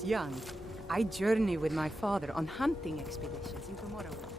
was young, I journeyed with my father on hunting expeditions into Morrowind.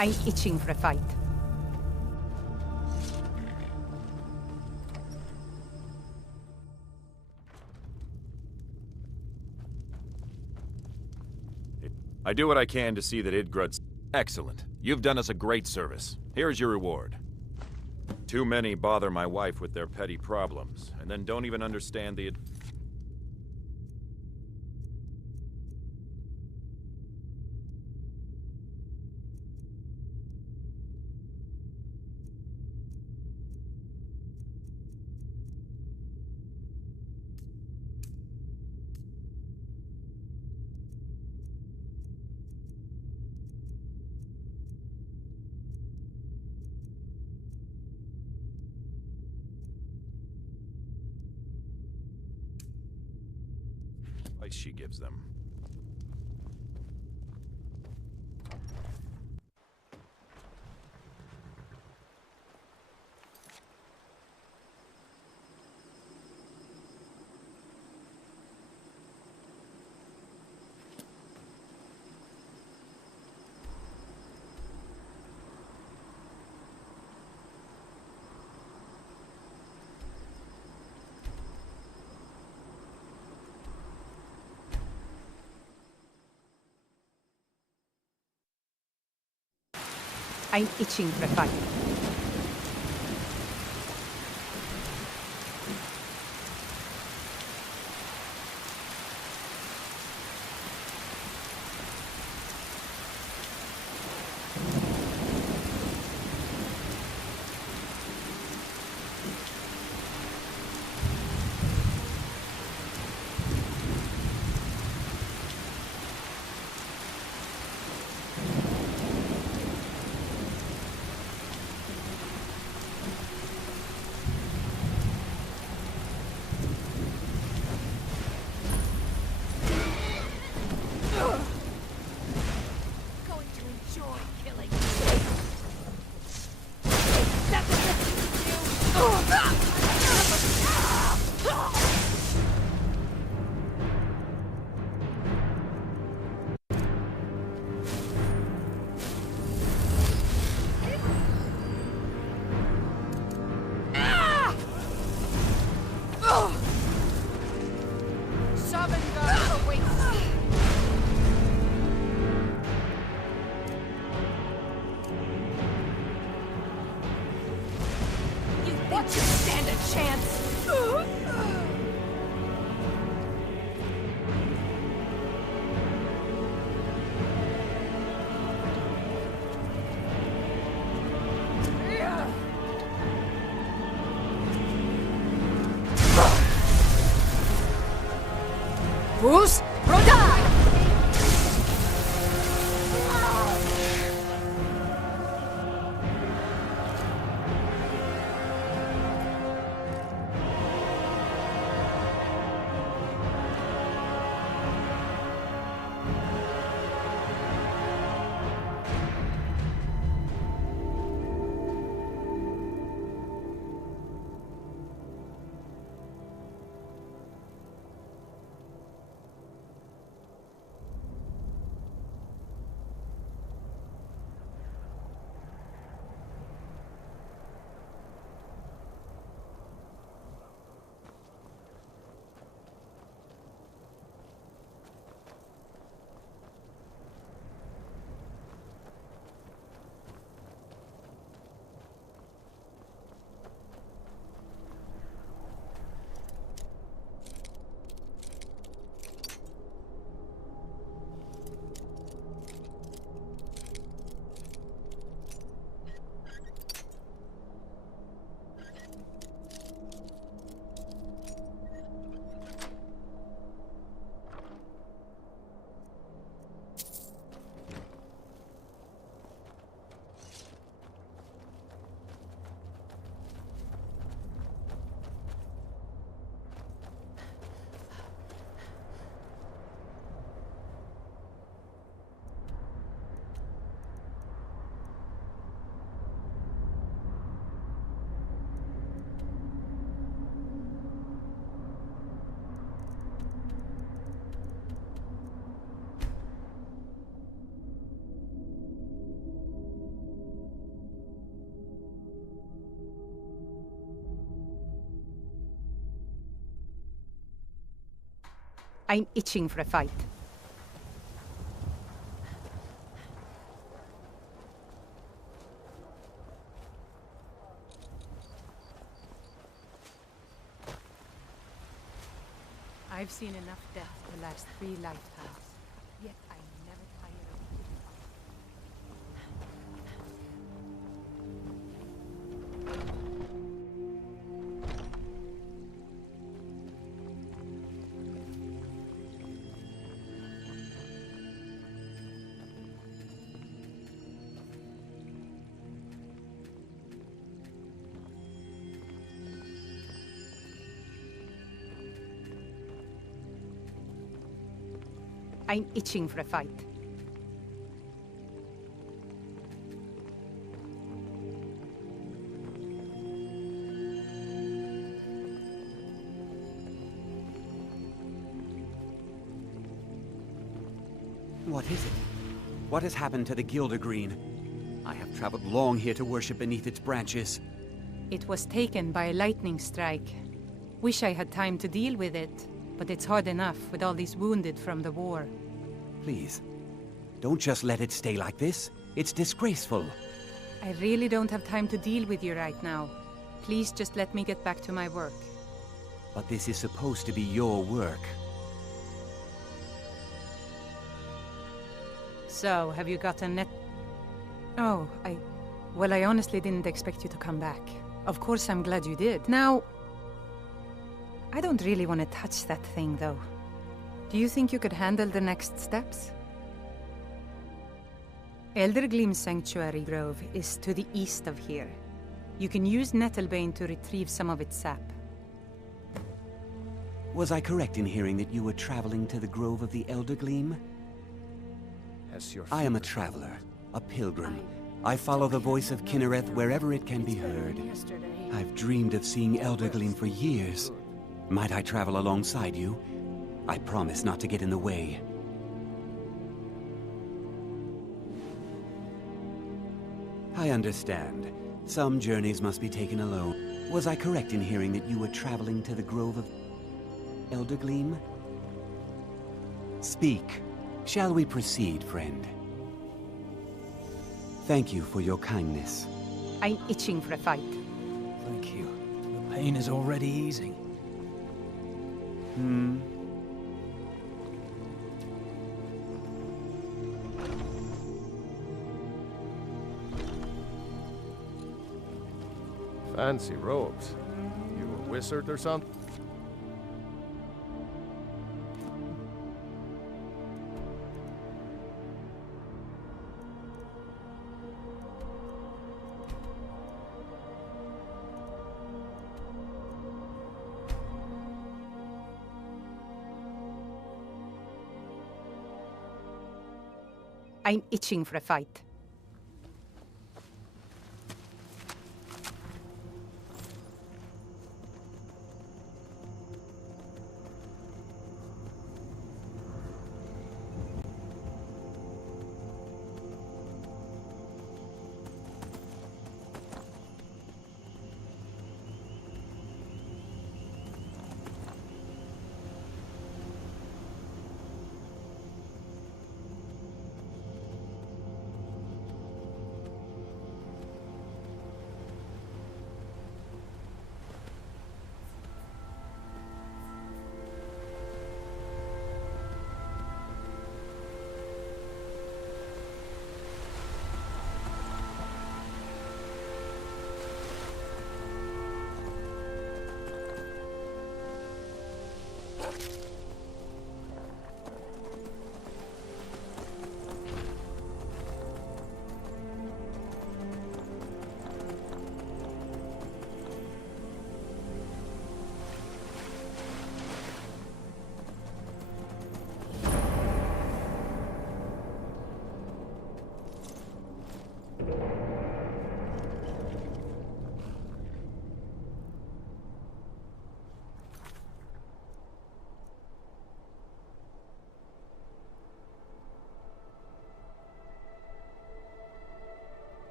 I'm itching for a fight. I do what I can to see that Idgrud's... Excellent. You've done us a great service. Here's your reward. Too many bother my wife with their petty problems, and then don't even understand the... she gives them. I'm itching for a fight. chance! Who's Rodai? I'm itching for a fight. I've seen enough death to last 3 lifetimes. Yet I never tire of it. I'm itching for a fight. What is it? What has happened to the Gildergreen? I have traveled long here to worship beneath its branches. It was taken by a lightning strike. Wish I had time to deal with it, but it's hard enough with all these wounded from the war. Please, don't just let it stay like this. It's disgraceful. I really don't have time to deal with you right now. Please just let me get back to my work. But this is supposed to be your work. So, have you got a net... Oh, Well, I honestly didn't expect you to come back. Of course I'm glad you did. Now... I don't really want to touch that thing, though. Do you think you could handle the next steps? Eldergleam Sanctuary Grove is to the east of here. You can use Nettlebane to retrieve some of its sap. Was I correct in hearing that you were traveling to the Grove of the Eldergleam? I am a traveler, a pilgrim. I follow the voice of Kinnereth wherever it can be heard. I've dreamed of seeing Eldergleam for years. Might I travel alongside you? I promise not to get in the way. I understand. Some journeys must be taken alone. Was I correct in hearing that you were traveling to the Grove of Eldergleam? Speak. Shall we proceed, friend? Thank you for your kindness. I'm itching for a fight. Thank you. pain is already easing. Fancy robes. You a wizard or something? I'm itching for a fight.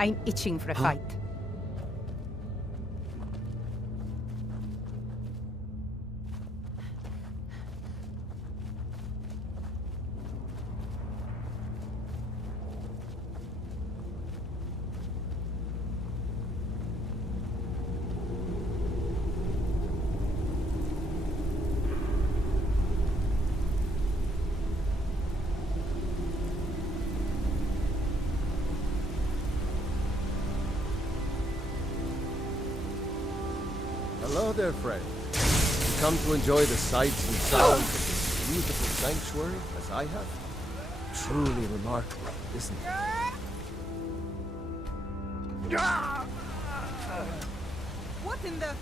I'm itching for a fight. Hello there, friend. You come to enjoy the sights and sounds of this beautiful sanctuary, as I have? Truly remarkable, isn't it? What in the...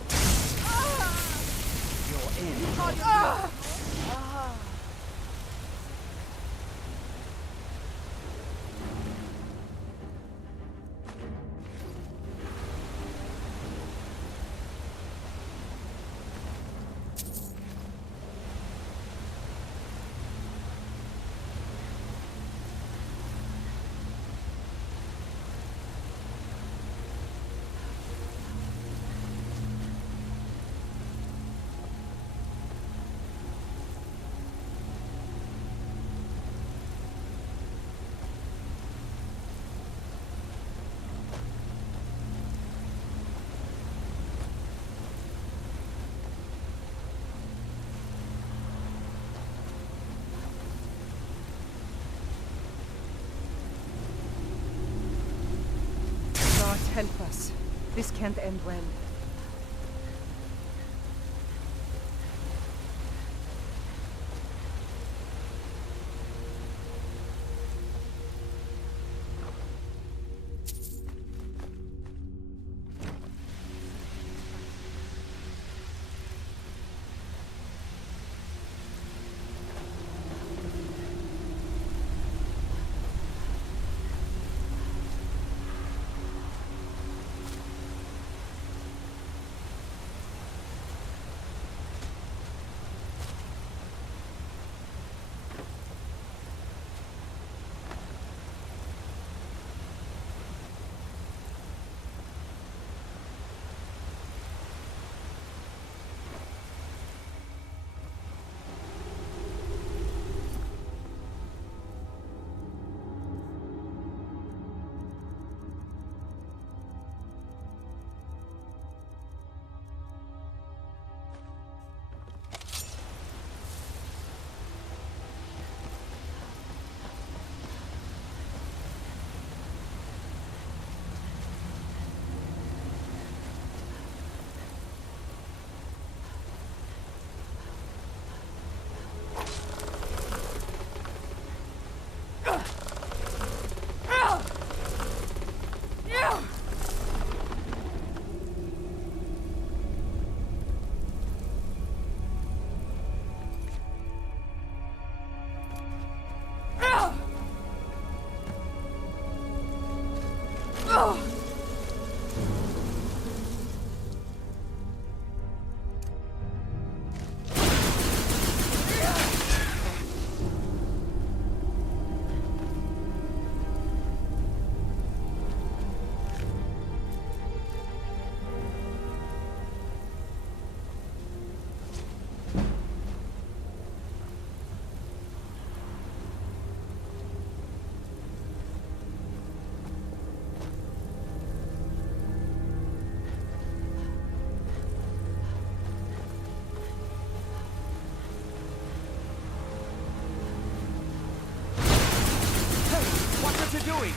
God, help us. This can't end well. What are you doing?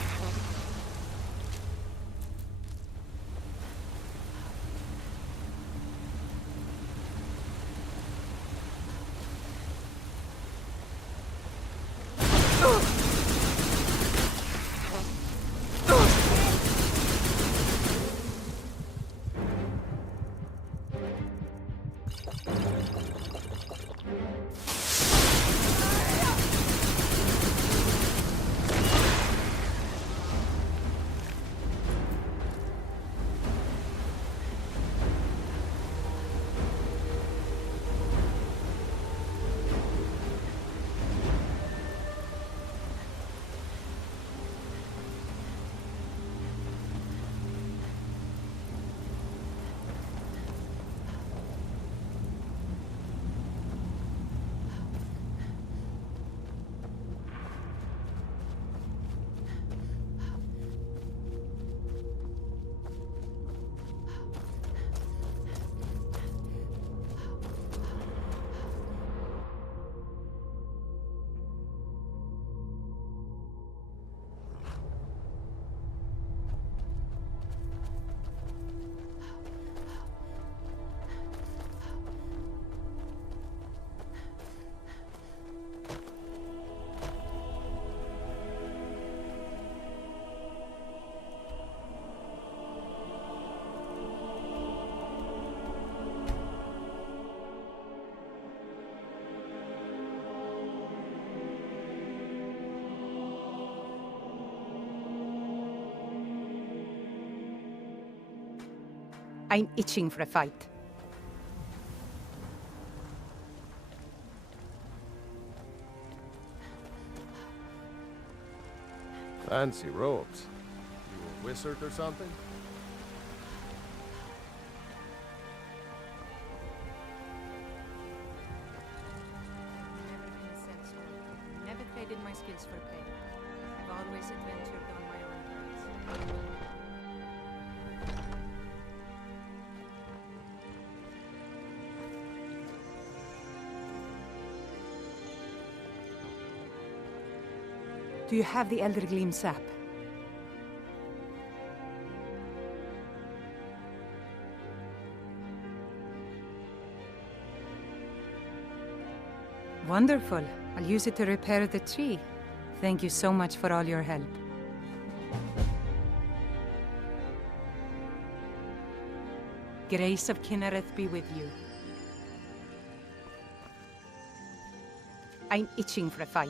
I'm itching for a fight. Fancy robes. You a wizard or something? Never been sensual. Never traded my skills for pay. I've always adventured on my own terms. Do you have the Elder Gleam sap? Wonderful. I'll use it to repair the tree. Thank you so much for all your help. Grace of Kinnereth be with you. I'm itching for a fight.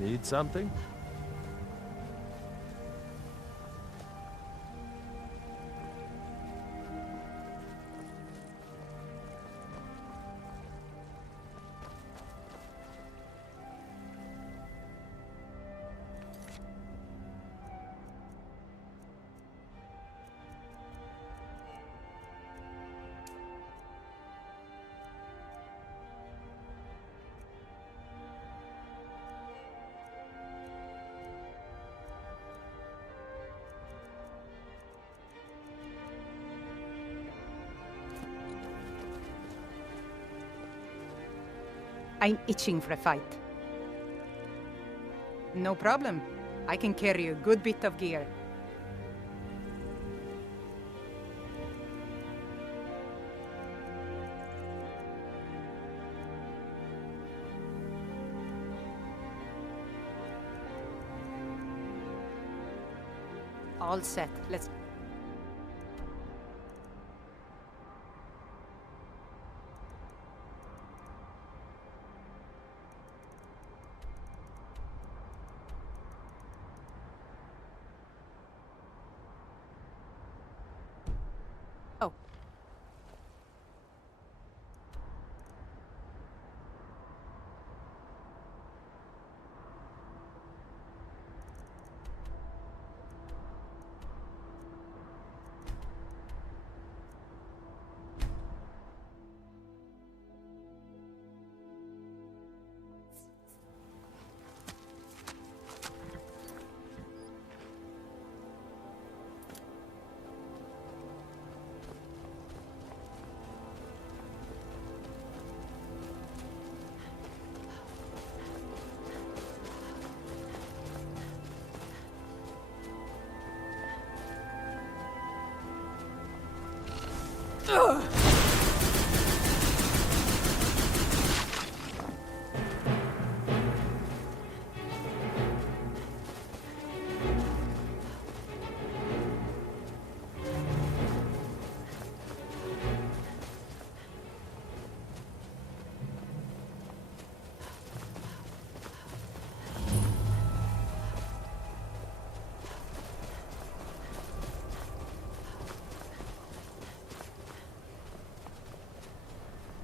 Need something? I'm itching for a fight. No problem. I can carry a good bit of gear. All set. Let's... Oh.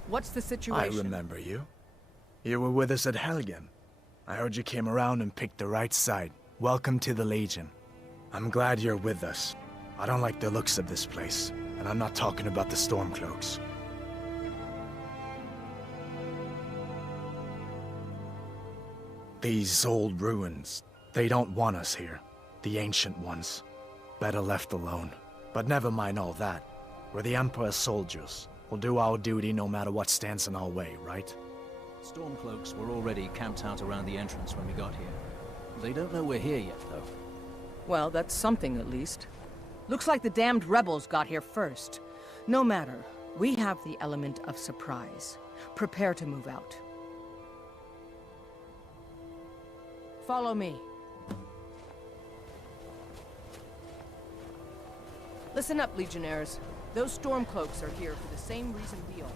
What's the situation? I remember you. You were with us at Helgen. I heard you came around and picked the right side. Welcome to the Legion. I'm glad you're with us. I don't like the looks of this place, and I'm not talking about the Stormcloaks. These old ruins, they don't want us here. The ancient ones. Better left alone. But never mind all that. We're the Emperor's soldiers. We'll do our duty no matter what stands in our way, right? Stormcloaks were already camped out around the entrance when we got here. They don't know we're here yet, though. Well, that's something at least. Looks like the damned rebels got here first. No matter, we have the element of surprise. Prepare to move out. Follow me. Listen up, Legionnaires. Those Stormcloaks are here for the same reason we are.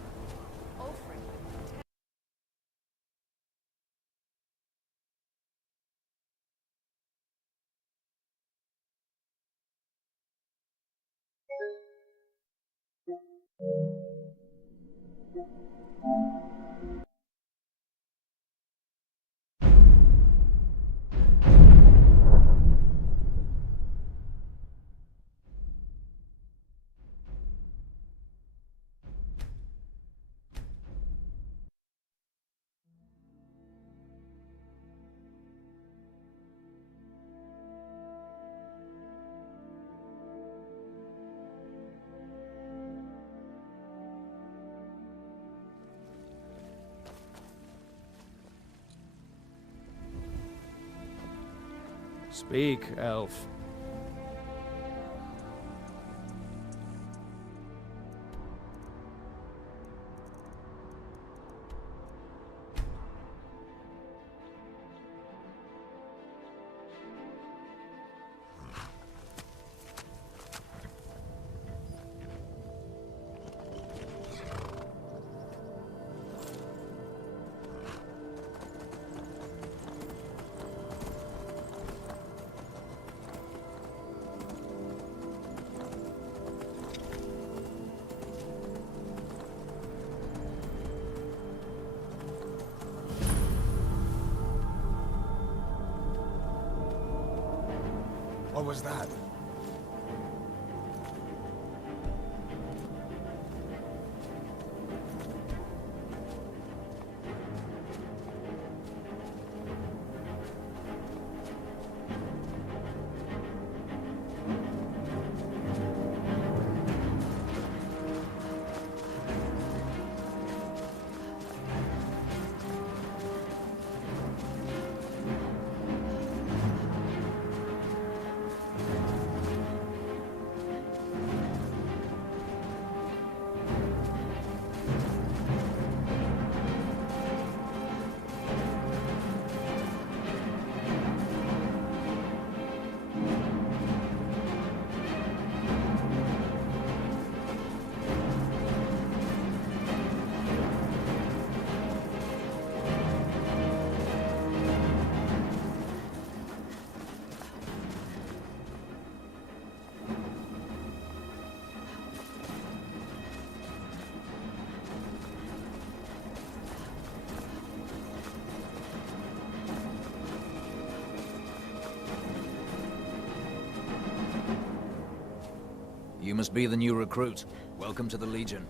Ulfric. Speak, elf. What was that? You must be the new recruit. Welcome to the Legion.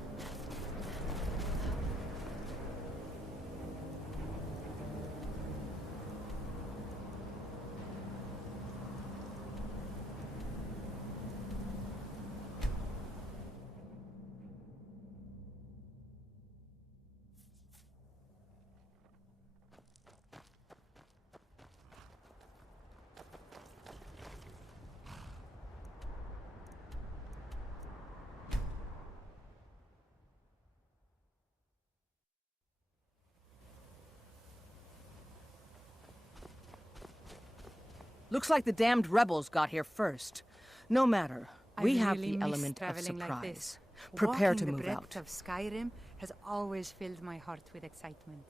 Looks like the damned rebels got here first. No matter. We have really the miss element of traveling like surprise. this. Prepare Walking to the move breadth out. of Skyrim has always filled my heart with excitement.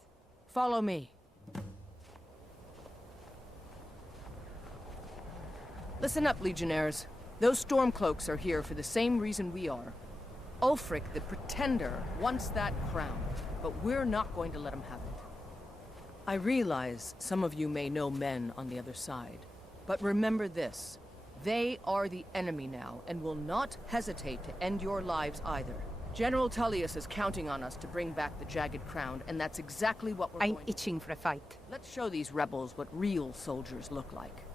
Follow me. Listen up, Legionnaires. Those Stormcloaks are here for the same reason we are. Ulfric, the Pretender, wants that crown, but we're not going to let him have it. I realize some of you may know men on the other side, but remember this. They are the enemy now, and will not hesitate to end your lives either. General Tullius is counting on us to bring back the Jagged Crown, and that's exactly what we're I'm going to do. itching for a fight. Let's show these rebels what real soldiers look like.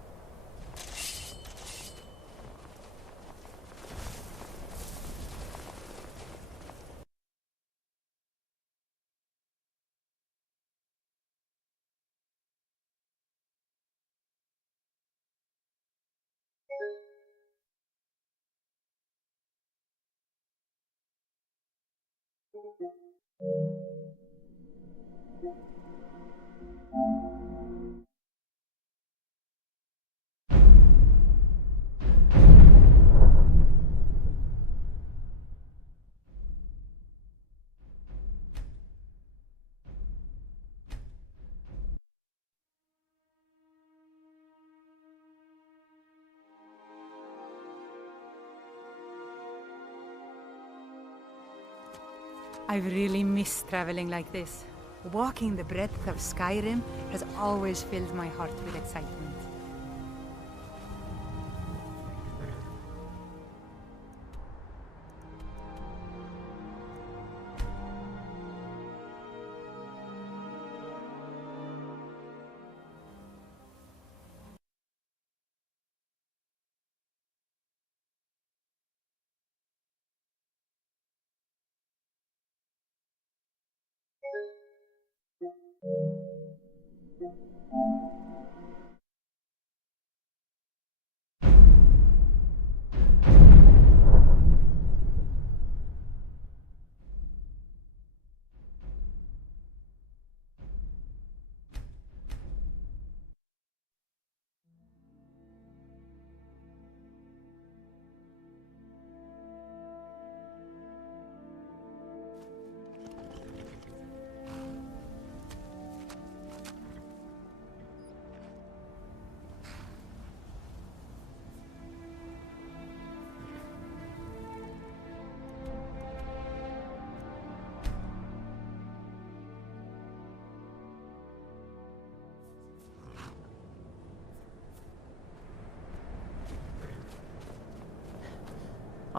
I've really missed traveling like this. Walking the breadth of Skyrim has always filled my heart with excitement.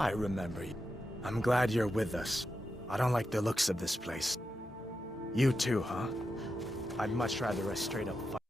I remember you. I'm glad you're with us. I don't like the looks of this place. You too, huh? I'd much rather a straight-up fight.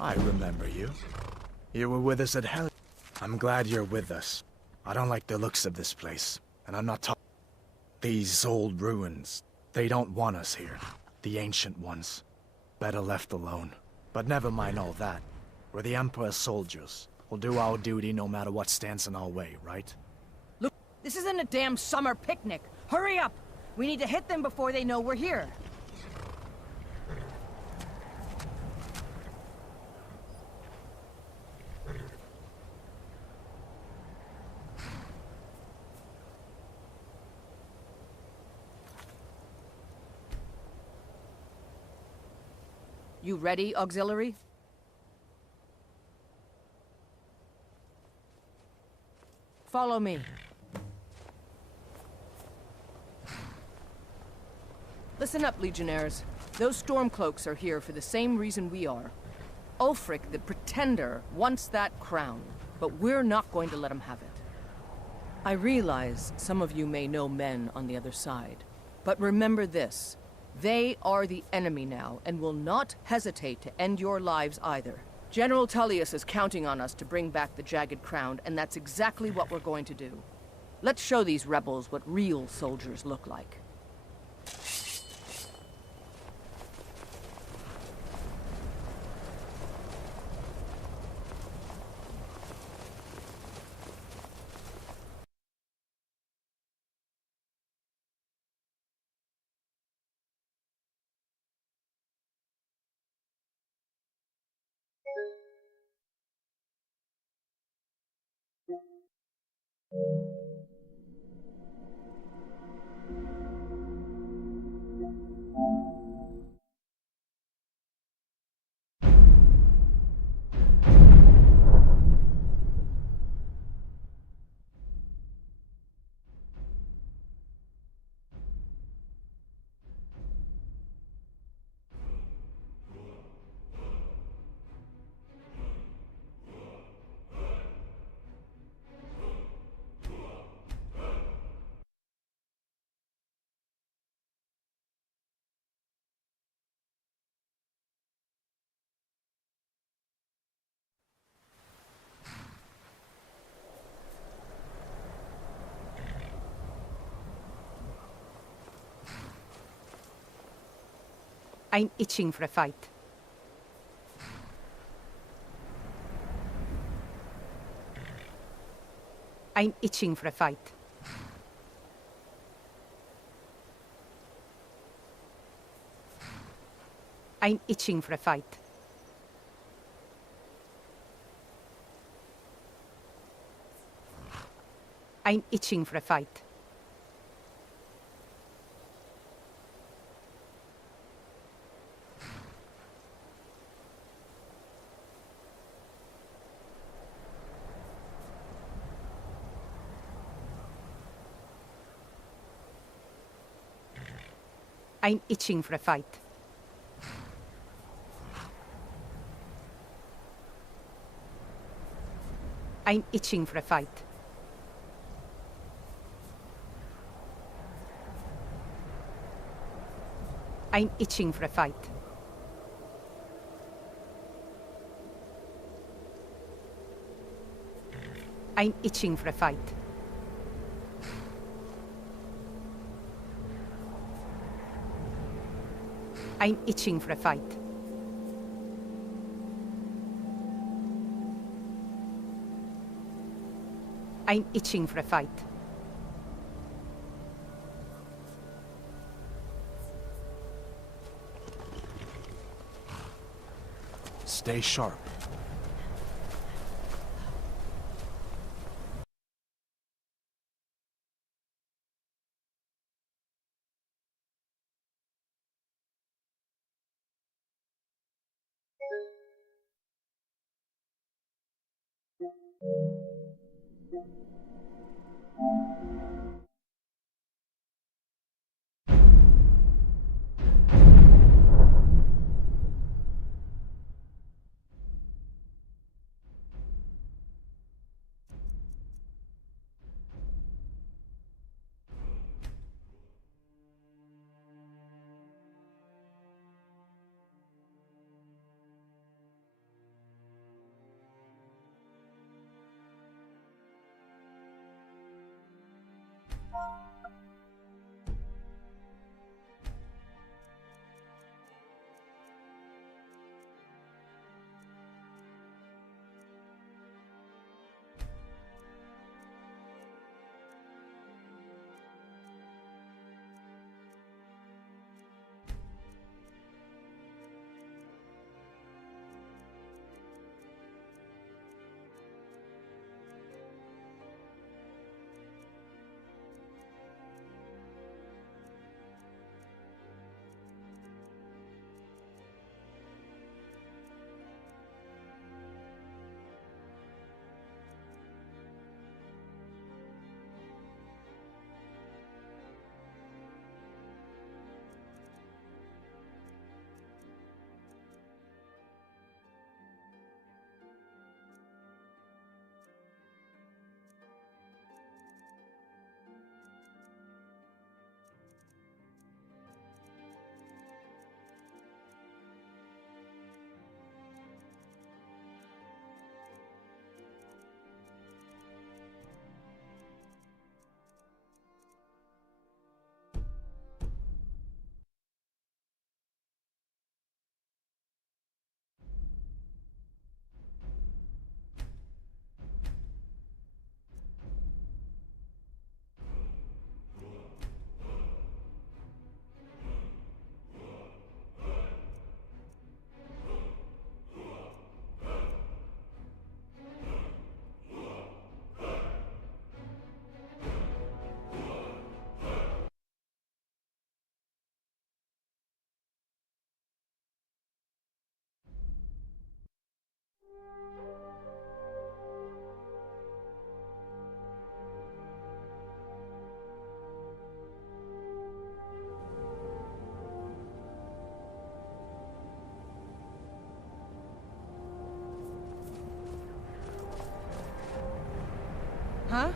I remember you. You were with us at Hell. I'm glad you're with us. I don't like the looks of this place, and I'm not talking. These old ruins, they don't want us here. The ancient ones. Better left alone. But never mind all that. We're the Emperor's soldiers. We'll do our duty no matter what stands in our way, right? Look, this isn't a damn summer picnic. Hurry up! We need to hit them before they know we're here. You ready, Auxiliary? Follow me. Listen up, Legionnaires. Those Stormcloaks are here for the same reason we are. Ulfric, the Pretender, wants that crown, but we're not going to let him have it. I realize some of you may know men on the other side, but remember this. They are the enemy now, and will not hesitate to end your lives either. General Tullius is counting on us to bring back the Jagged Crown, and that's exactly what we're going to do. Let's show these rebels what real soldiers look like. I'm itching for a fight. I'm itching for a fight. I'm itching for a fight. I'm itching for a fight. I'm itching for a fight. I'm itching for a fight. I'm itching for a fight. I'm itching for a fight. I'm itching for a fight. I'm itching for a fight. Stay sharp. Huh?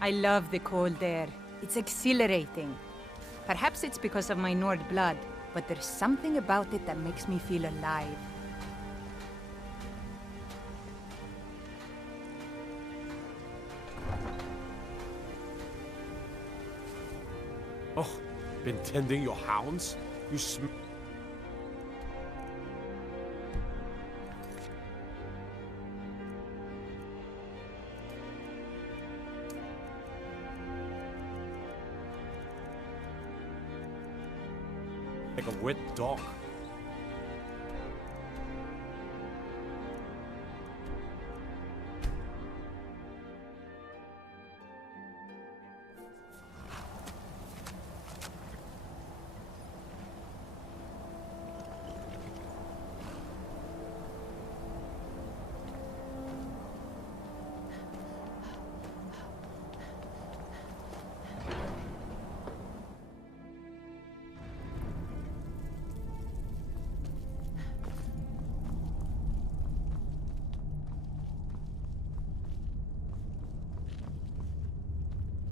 I love the cold air. It's exhilarating. Perhaps it's because of my Nord blood, but there's something about it that makes me feel alive. Oh, been tending your hounds? You like a wet dog.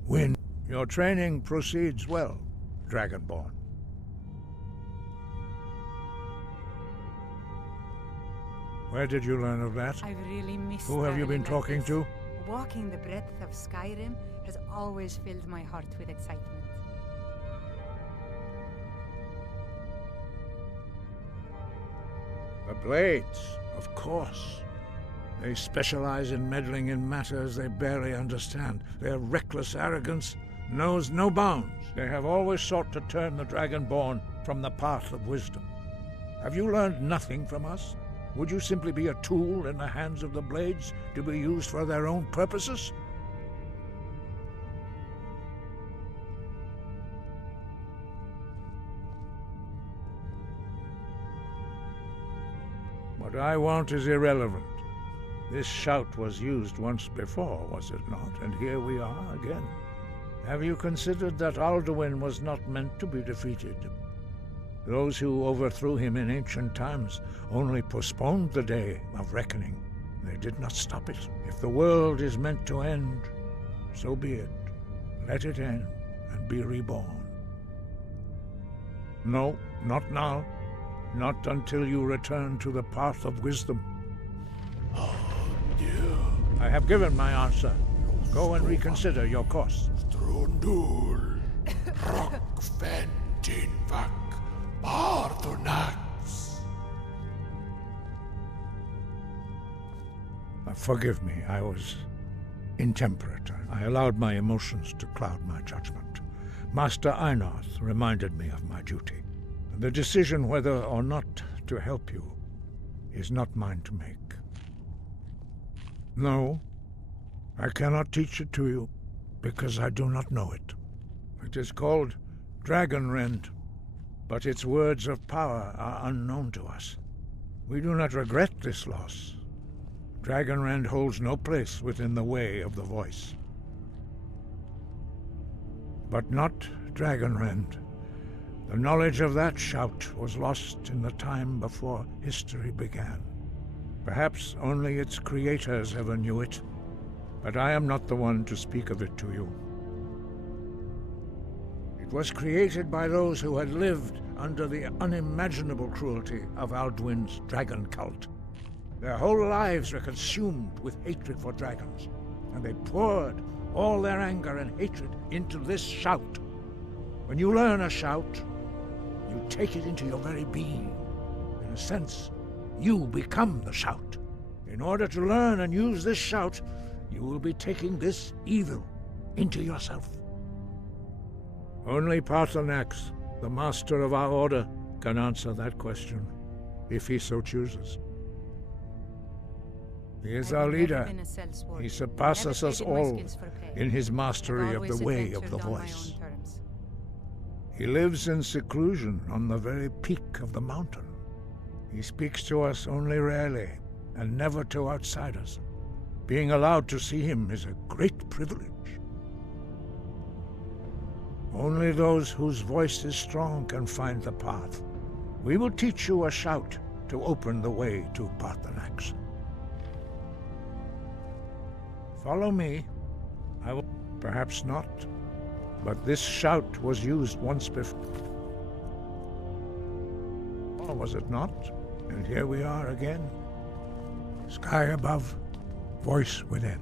Win. Your training proceeds well, Dragonborn. Where did you learn of that? I've really missed Who have you been traveling like talking this. to? Walking the breadth of Skyrim has always filled my heart with excitement. The Blades, of course. They specialize in meddling in matters they barely understand. Their reckless arrogance knows no bounds. They have always sought to turn the Dragonborn from the path of wisdom. Have you learned nothing from us? Would you simply be a tool in the hands of the Blades to be used for their own purposes? What I want is irrelevant. This shout was used once before, was it not? And here we are again. Have you considered that Alduin was not meant to be defeated? Those who overthrew him in ancient times only postponed the day of reckoning. They did not stop it. If the world is meant to end, so be it. Let it end and be reborn. No, not now. Not until you return to the path of wisdom. I have given my answer. Go and reconsider your course. Strondul, Rockventinvak, Barthonax. Forgive me, I was intemperate. I allowed my emotions to cloud my judgment. Master Einarth reminded me of my duty. The decision whether or not to help you is not mine to make. No, I cannot teach it to you, because I do not know it. It is called Dragonrend, but its words of power are unknown to us. We do not regret this loss. Dragonrend holds no place within the way of the voice. But not Dragonrend. The knowledge of that shout was lost in the time before history began. Perhaps only its creators ever knew it, but I am not the one to speak of it to you. It was created by those who had lived under the unimaginable cruelty of Alduin's dragon cult. Their whole lives were consumed with hatred for dragons, and they poured all their anger and hatred into this shout. When you learn a shout, you take it into your very being. In a sense, you become the shout. In order to learn and use this shout, you will be taking this evil into yourself. Only Paarthurnax, the master of our order, can answer that question, if he so chooses. He is our leader. He surpasses us all in his mastery of the way of the voice. He lives in seclusion on the very peak of the mountain. He speaks to us only rarely, and never to outsiders. Being allowed to see him is a great privilege. Only those whose voice is strong can find the path. We will teach you a shout to open the way to Paarthurnax. Follow me. I will Perhaps not. But this shout was used once before. Or was it not? And here we are again. Sky above, voice within.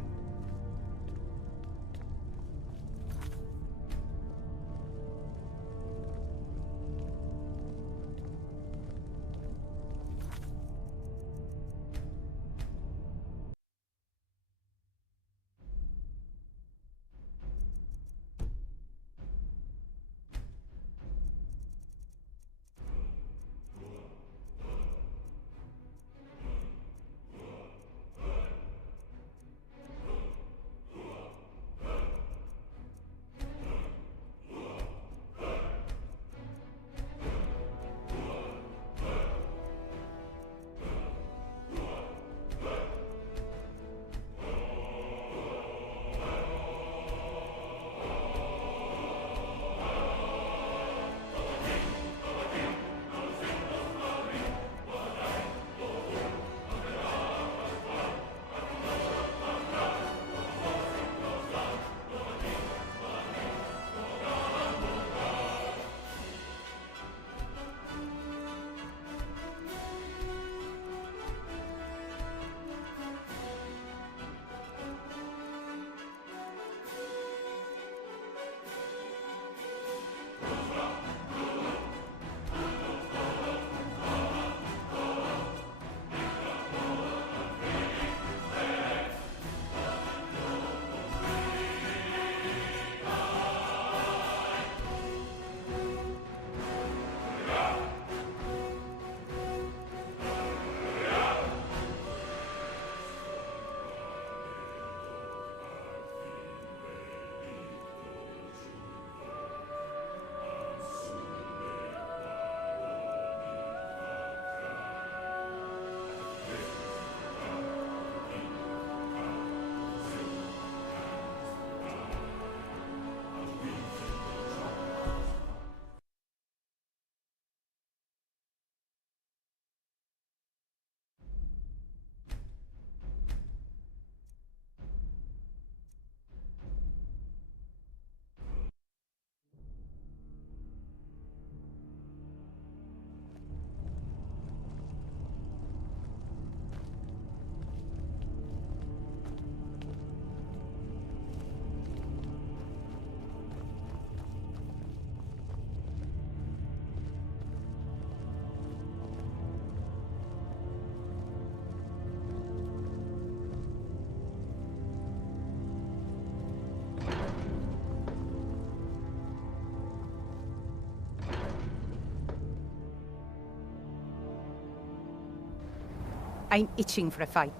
I'm itching for a fight.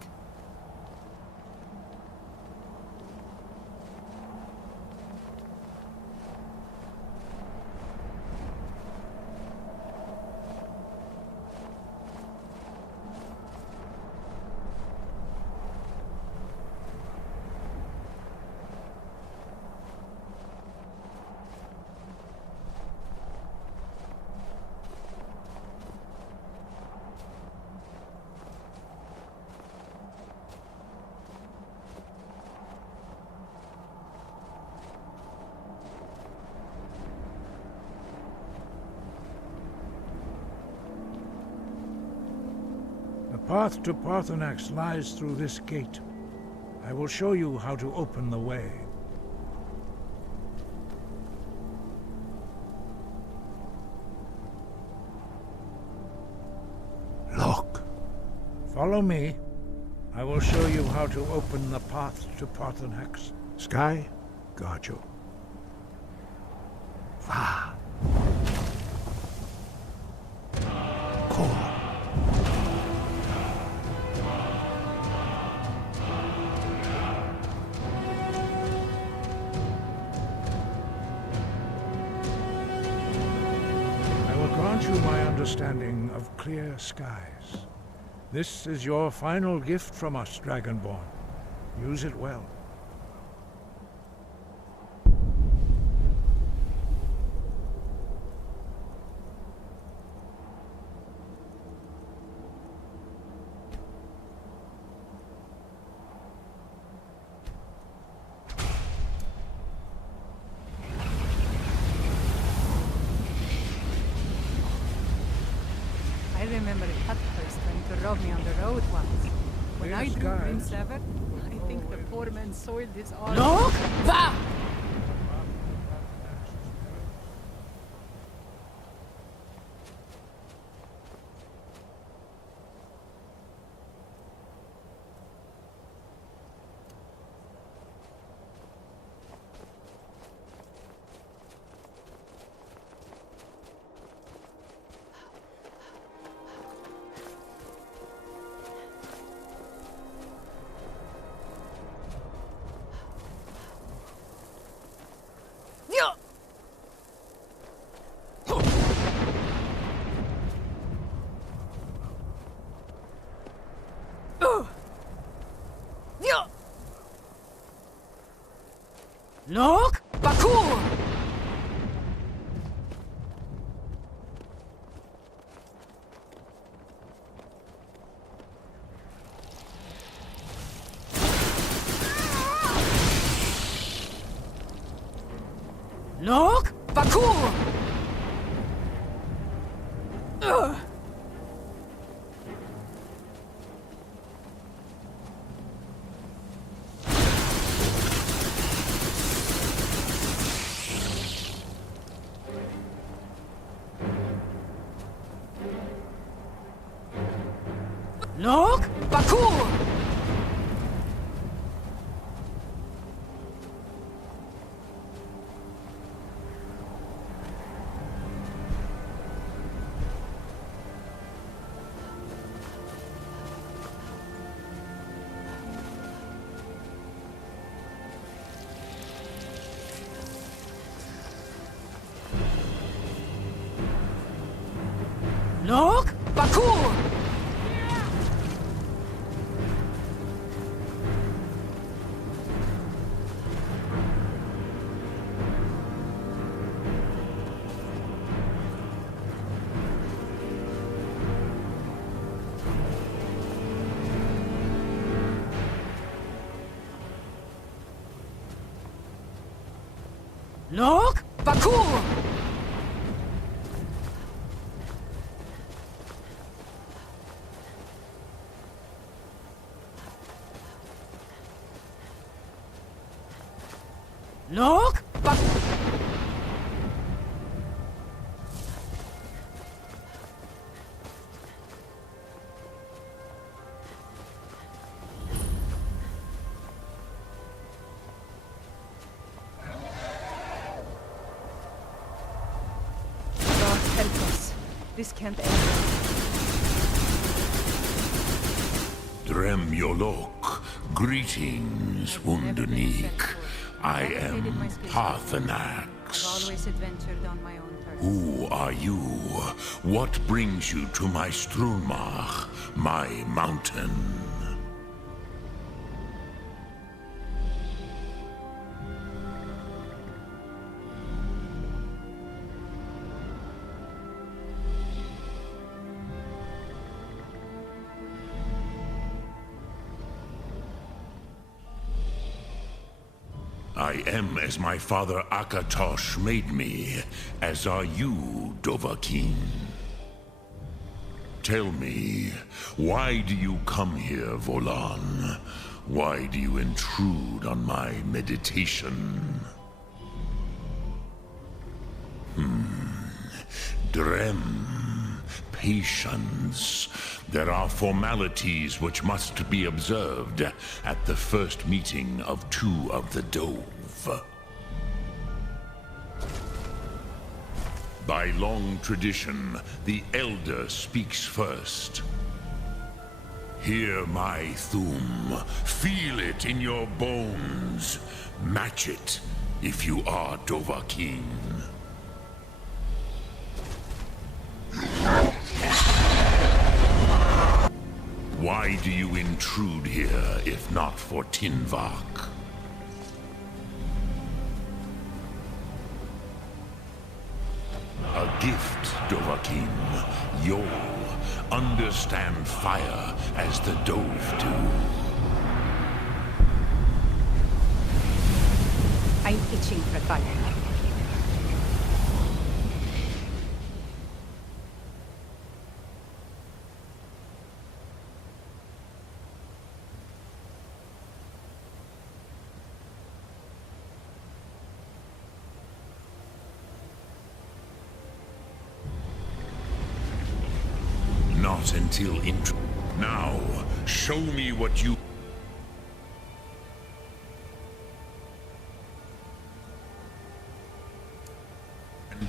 The path to Parthenax lies through this gate. I will show you how to open the way. Look. Follow me. I will show you how to open the path to Parthenax. Sky, guard you. Va. Cool. I will grant you my understanding of clear skies. This is your final gift from us, Dragonborn. Use it well. me on the road once. When I Yes, drew guys. Prince Ever, I think the poor man soiled his arm. No! Va! Look! Bakur! Look! Bakur! Look! Bakur! Look! Bakur! Look! Bakur! Look! God help us. This can't end. Drem Yolok, greetings, Wunderneek. I am I've Parthenax. always adventured on my own terms. Who are you? What brings you to my Strunmach, my mountain? I am as my father Akatosh made me, as are you, Dovahkiin. Tell me, why do you come here, Volan? Why do you intrude on my meditation? Drem, patience. There are formalities which must be observed at the first meeting of two of the Dove. By long tradition, the Elder speaks first. Hear my Thum. Feel it in your bones. Match it if you are Dovahkiin. Why do you intrude here, if not for Tinvak? A gift, Dovahkiin. You'll understand fire as the Dove do. I'm itching for fire. Not until Now, show me what you...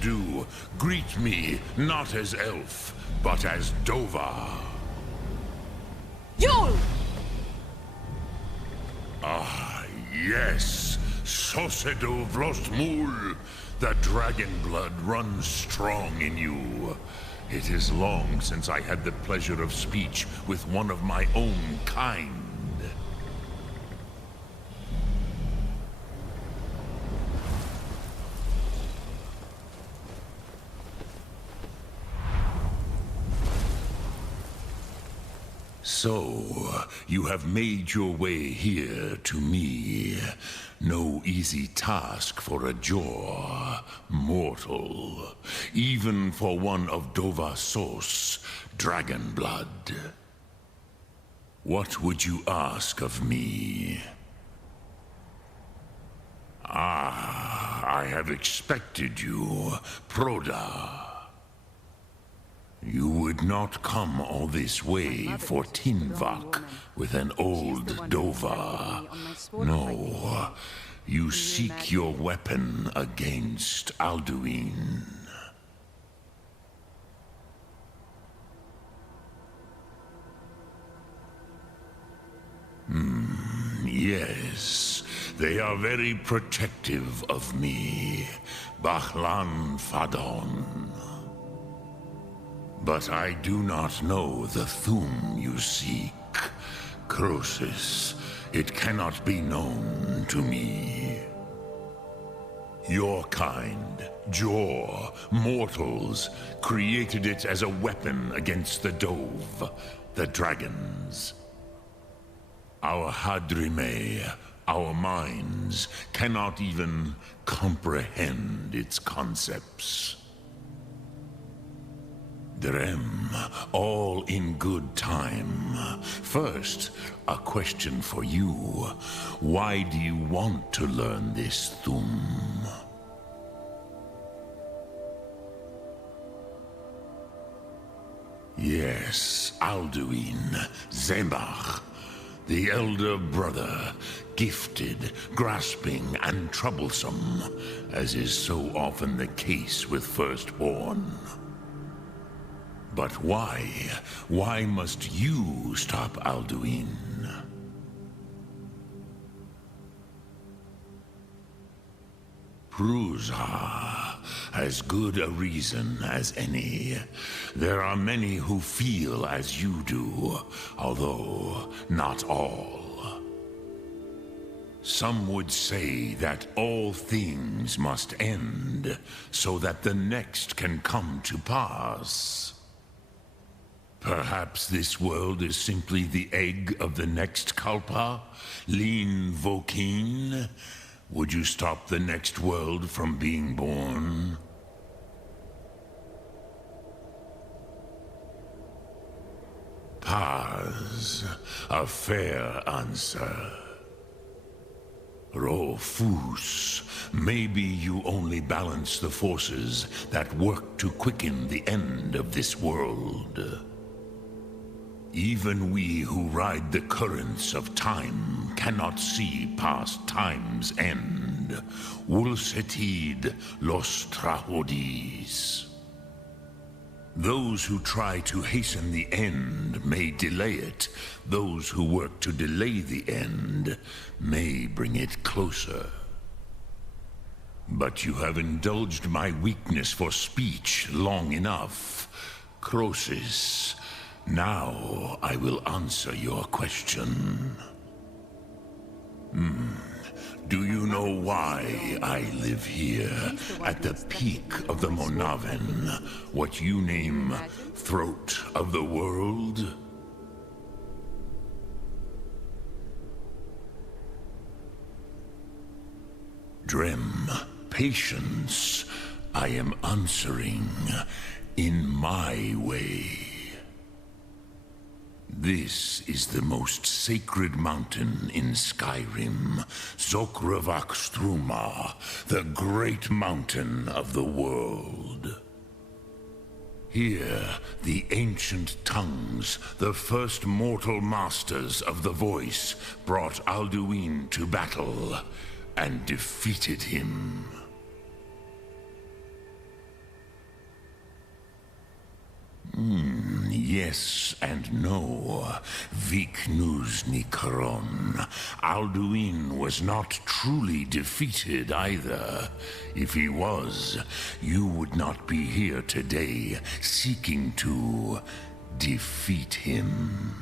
do. Greet me, not as elf, but as Dova. Yul! Ah, yes. Sosedo Vlostmul. The dragon blood runs strong in you. It is long since I had the pleasure of speech with one of my own kind. So, you have made your way here to me. No easy task for a Jor, mortal. Even for one of Dovasos, dragon blood. What would you ask of me? Ah, I have expected you, Proda. You would not come all this way for Tinvak with an old Dova. No, you seek your weapon against Alduin. Yes, they are very protective of me, Bahlan Fadon. But I do not know the Thum you seek. Croesus, it cannot be known to me. Your kind, Jor, mortals, created it as a weapon against the Dove, the dragons. Our Hadrime, our minds, cannot even comprehend its concepts. Drem, all in good time. First, a question for you. Why do you want to learn this Thum? Yes, Alduin, Zemach, the elder brother, gifted, grasping, and troublesome, as is so often the case with Firstborn. But why? Why must you stop Alduin? Prusa, as good a reason as any. There are many who feel as you do, although not all. Some would say that all things must end, so that the next can come to pass. Perhaps this world is simply the egg of the next Kalpa? Lean Vokin? Would you stop the next world from being born? Paz, a fair answer. Rofus, maybe you only balance the forces that work to quicken the end of this world. Even we who ride the currents of time cannot see past time's end. Wulsetid los trahodis. Those who try to hasten the end may delay it. Those who work to delay the end may bring it closer. But you have indulged my weakness for speech long enough. Croesus, now I will answer your question. Do you know why I live here, at the peak of the Monaven, what you name Throat of the World? Drem, patience. I am answering in my way. This is the most sacred mountain in Skyrim, Zokravak Struma, the great mountain of the world. Here, the ancient tongues, the first mortal masters of the voice, brought Alduin to battle and defeated him. Yes and no. Viknus Nikaron. Alduin was not truly defeated either. If he was, you would not be here today seeking to defeat him.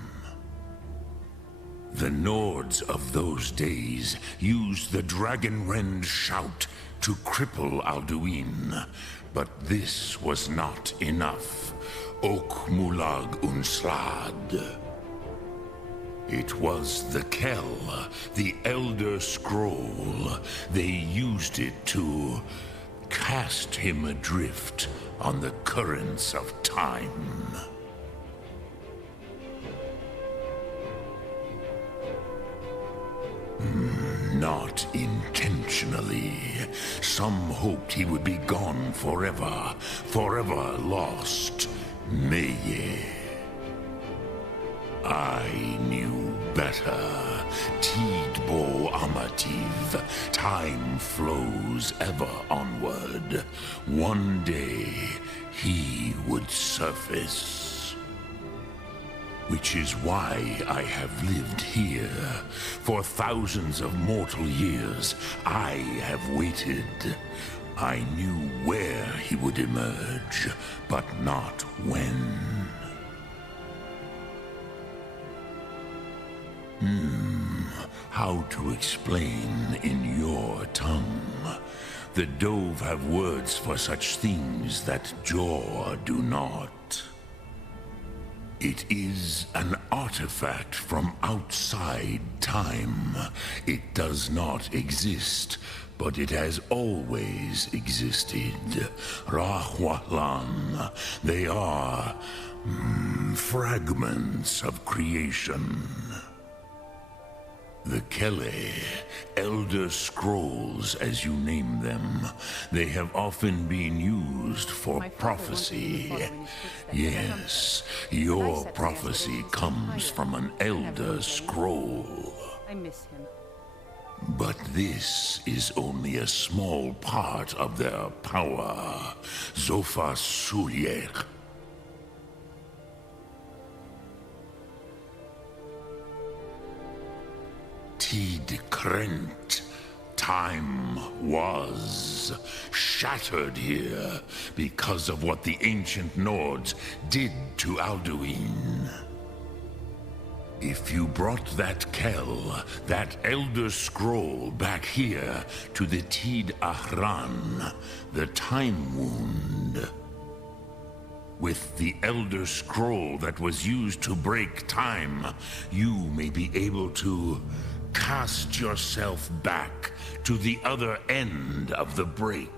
The Nords of those days used the Dragonrend shout to cripple Alduin, but this was not enough. Ok Mulag Unslad. It was the Kell, the Elder Scroll. They used it to cast him adrift on the currents of time. Not intentionally. Some hoped he would be gone forever, forever lost. Meye. I knew better. Tidbo Amativ. Time flows ever onward. One day, he would surface. Which is why I have lived here. For thousands of mortal years, I have waited. I knew where he would emerge, but not when. How to explain in your tongue? The Dove have words for such things that Jor do not. It is an artifact from outside time. It does not exist, but it has always existed. Rahwalan. They are fragments of creation. The Kele, Elder Scrolls as you name them, they have often been used for prophecy. Yes, your prophecy comes from an Elder Scroll. I miss him. But this is only a small part of their power. Zofa Sulyek. Tid Krent. Time was shattered here because of what the ancient Nords did to Alduin. If you brought that Kell, that Elder Scroll back here to the Tid Ahran, the Time Wound, with the Elder Scroll that was used to break time, you may be able to cast yourself back to the other end of the break.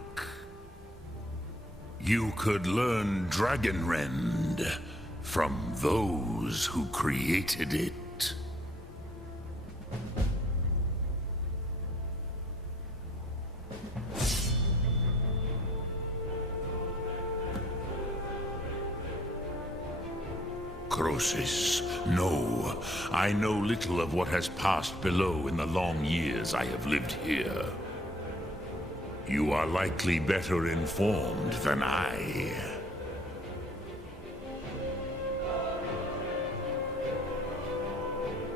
You could learn Dragonrend from those who created it. Crosis, no. I know little of what has passed below in the long years I have lived here. You are likely better informed than I.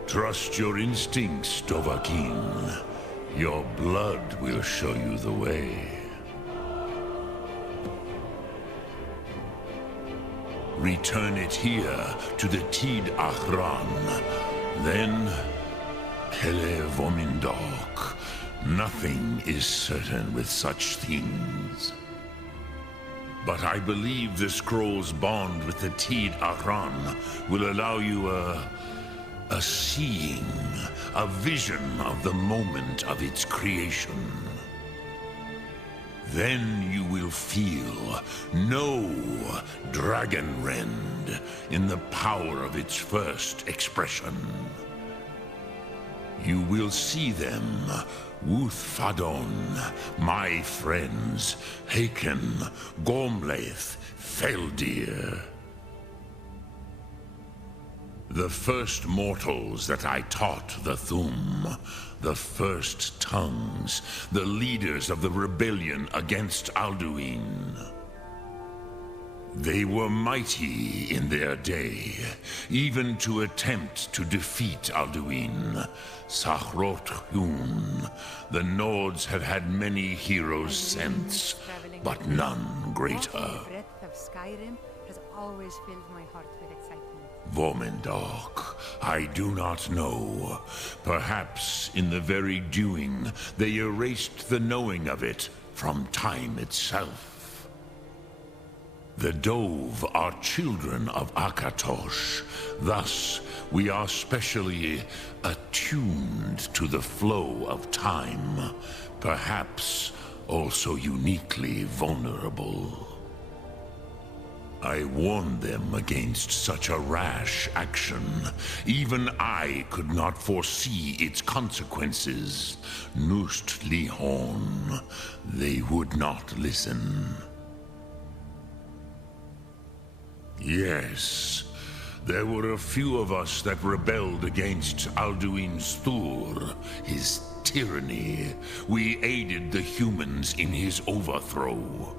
Trust your instincts, Dovahkiin. Your blood will show you the way. Return it here to the Tid Ahran. Then, Kele Vomindok. Nothing is certain with such things. But I believe the scroll's bond with the Tid Ahran will allow you a seeing, a vision of the moment of its creation. Then you will feel, know Dragonrend in the power of its first expression. You will see them. Wuthfadon, my friends, Haken, Gormlaith, Feldir. The first mortals that I taught the Thum, the first tongues, the leaders of the rebellion against Alduin. They were mighty in their day, even to attempt to defeat Alduin. Sahrot Hun, the Nords have had many heroes since, but none greater. The breath of Skyrim has always filled my heart with excitement. Vormendok, I do not know. Perhaps in the very doing, they erased the knowing of it from time itself. The Dove are children of Akatosh. Thus, we are specially attuned to the flow of time. Perhaps also uniquely vulnerable. I warned them against such a rash action. Even I could not foresee its consequences. Nust Lihon, they would not listen. Yes, there were a few of us that rebelled against Alduin Stur, his tyranny. We aided the humans in his overthrow.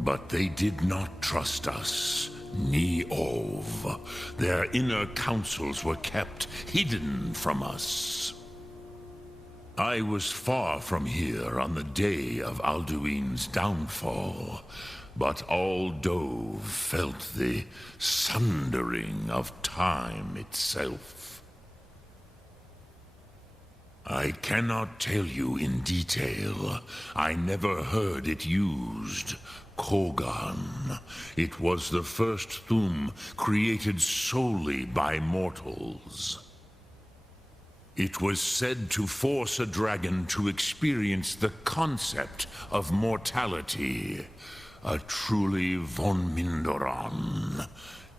But they did not trust us, ni Ov. Their inner counsels were kept hidden from us. I was far from here on the day of Alduin's downfall. But all Dove felt the sundering of time itself. I cannot tell you in detail. I never heard it used. Kogan. It was the first Thum created solely by mortals. It was said to force a dragon to experience the concept of mortality. A truly von Mindoran,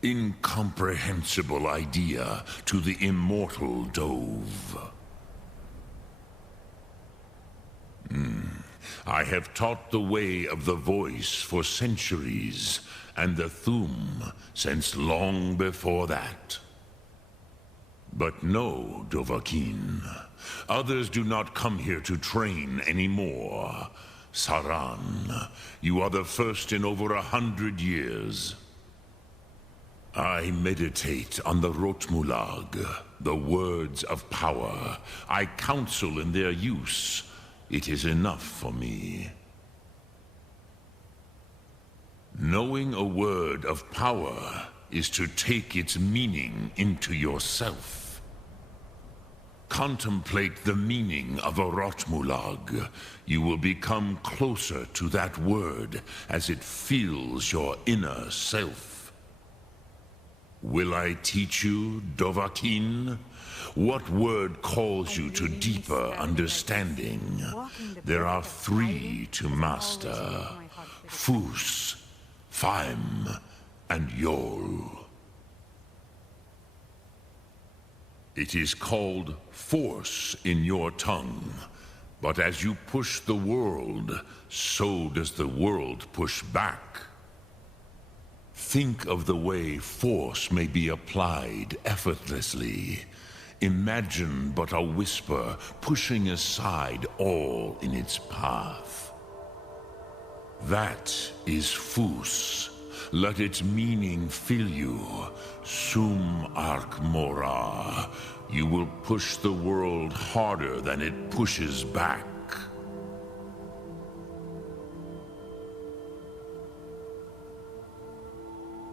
incomprehensible idea to the immortal Dove. I have taught the way of the voice for centuries, and the Thum since long before that. But no, Dovahkiin. Others do not come here to train anymore. Saran, you are the first in over 100 years. I meditate on the Rotmulag, the words of power. I counsel in their use. It is enough for me. Knowing a word of power is to take its meaning into yourself. Contemplate the meaning of a Rotmulag. You will become closer to that word as it fills your inner self. Will I teach you, Dovahkiin? What word calls you to deeper understanding? There are 3 to master. Fus, Faim, and Yol. It is called force in your tongue, but as you push the world, so does the world push back. Think of the way force may be applied effortlessly. Imagine but a whisper pushing aside all in its path. That is Fus. Let its meaning fill you. Sum Ark Mora. You will push the world harder than it pushes back.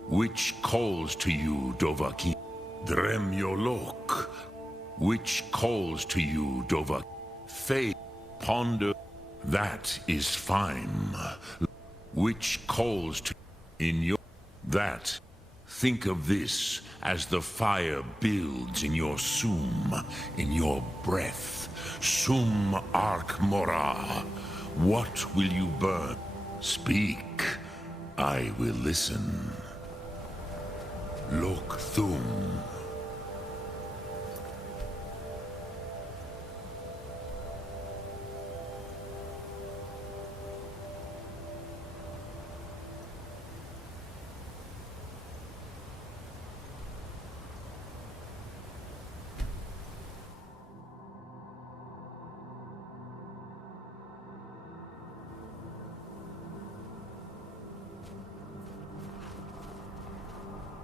Which calls to you, Dovahkiin? Dremyolok. Which calls to you, Dovahkiin? Faith, ponder. That is fine. Which calls to in your that. Think of this as the fire builds in your sum, in your breath. Sum Ark Mora. What will you burn? Speak. I will listen. Lok Thum.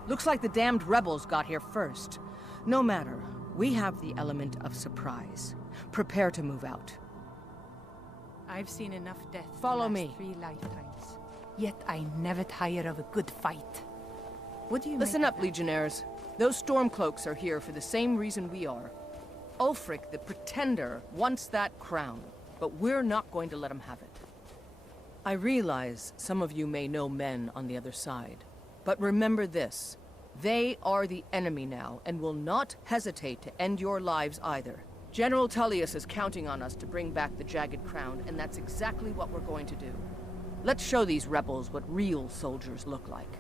Looks like the damned rebels got here first. No matter, we have the element of surprise. Prepare to move out. I've seen enough death to Follow last me. 3 lifetimes. Yet I never tire of a good fight. What do you Listen make up, Legionnaires. Those Stormcloaks are here for the same reason we are. Ulfric, the Pretender, wants that crown, but we're not going to let him have it. I realize some of you may know men on the other side, but remember this. They are the enemy now, and will not hesitate to end your lives either. General Tullius is counting on us to bring back the Jagged Crown, and that's exactly what we're going to do. Let's show these rebels what real soldiers look like.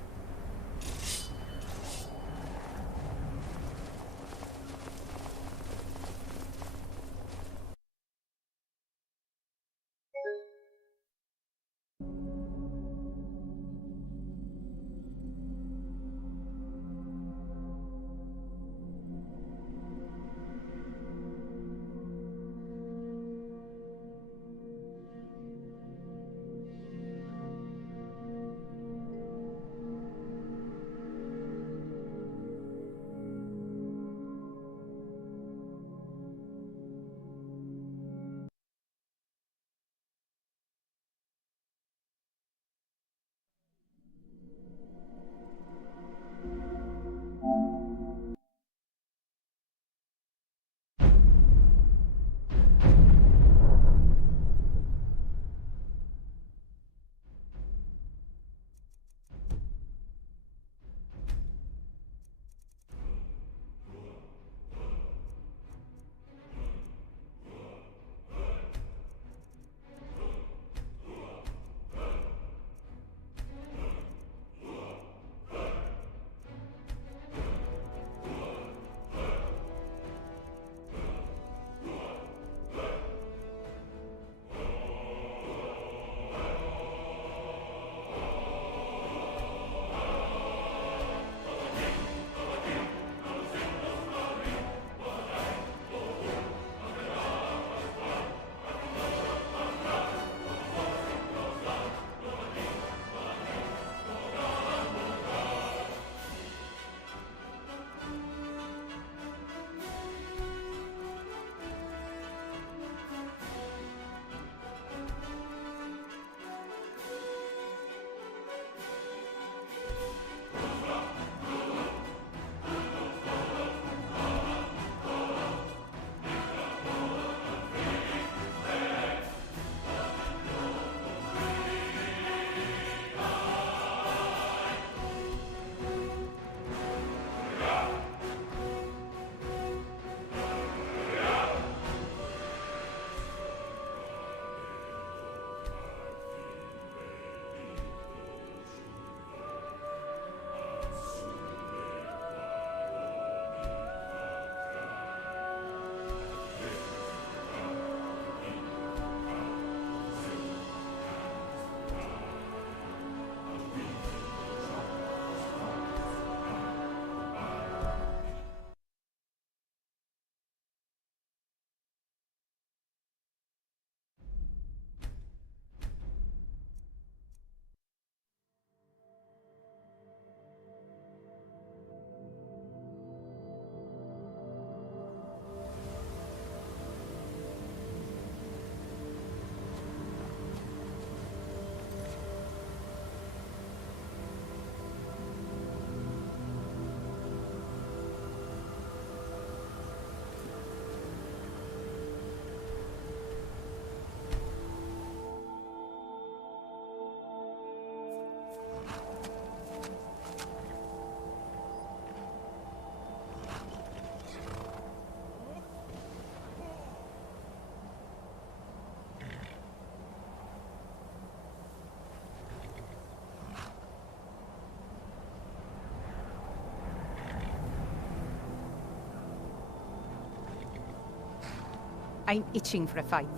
I'm itching for a fight.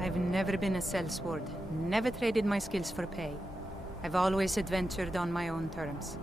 I've never been a sellsword, never traded my skills for pay. I've always adventured on my own terms.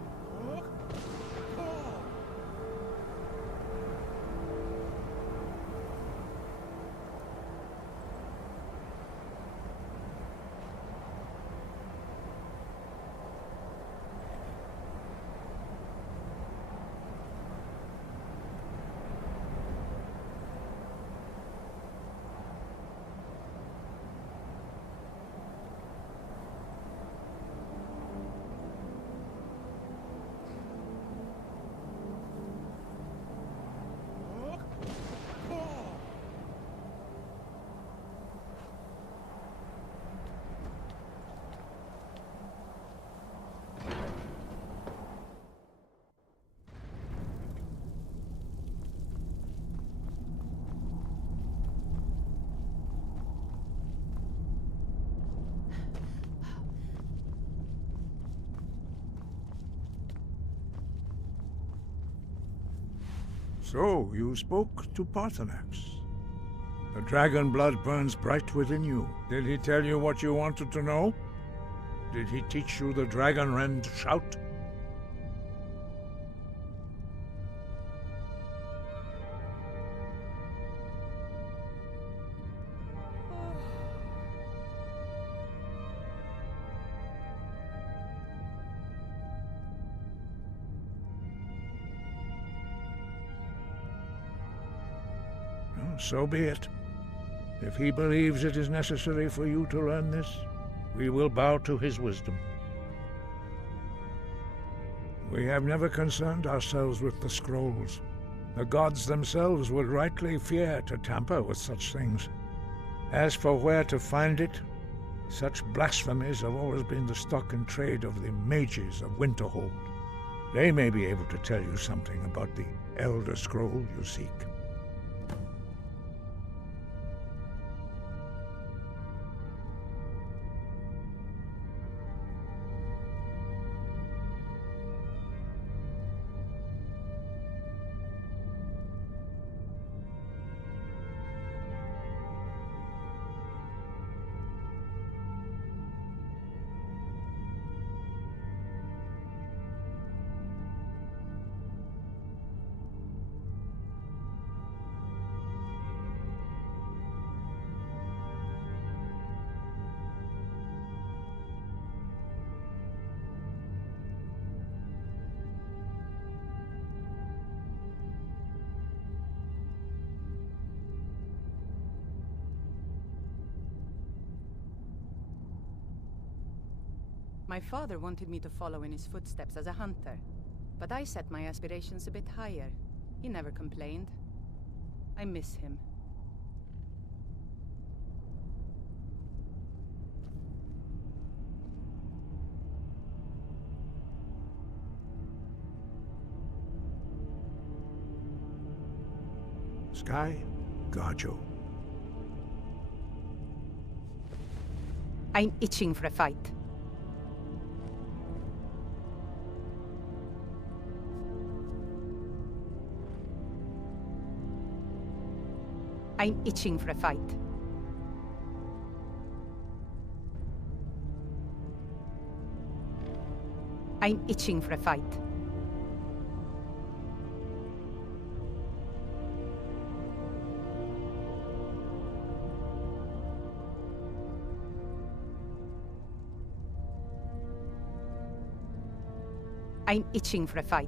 So, you spoke to Parthenax. The dragon blood burns bright within you. Did he tell you what you wanted to know? Did he teach you the dragon rend shout? Well, so be it. If he believes it is necessary for you to learn this, we will bow to his wisdom. We have never concerned ourselves with the scrolls. The gods themselves would rightly fear to tamper with such things. As for where to find it, such blasphemies have always been the stock and trade of the mages of Winterhold. They may be able to tell you something about the Elder Scroll you seek. My father wanted me to follow in his footsteps as a hunter, but I set my aspirations a bit higher. He never complained. I miss him. Sky, guard you. I'm itching for a fight. I'm itching for a fight. I'm itching for a fight. I'm itching for a fight.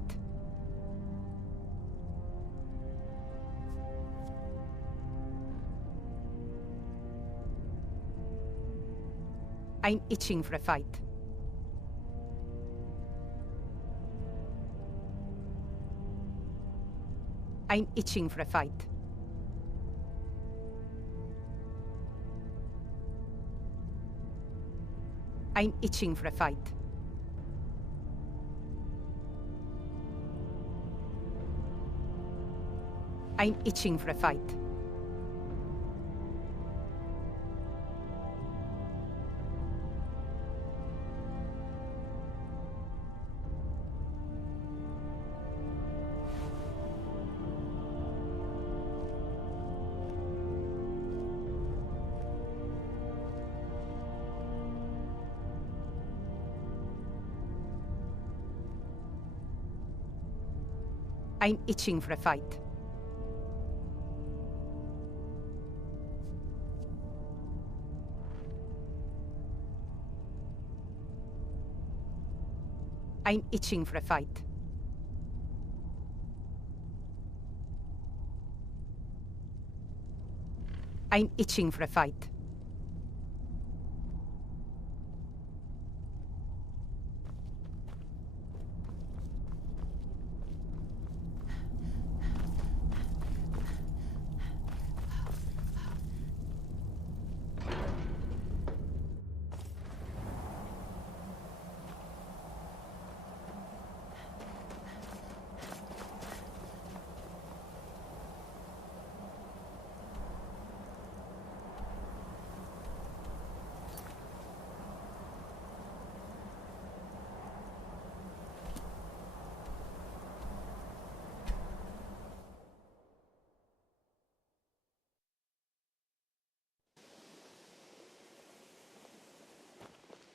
I'm itching for a fight. I'm itching for a fight. I'm itching for a fight. I'm itching for a fight. I'm itching for a fight. I'm itching for a fight. I'm itching for a fight.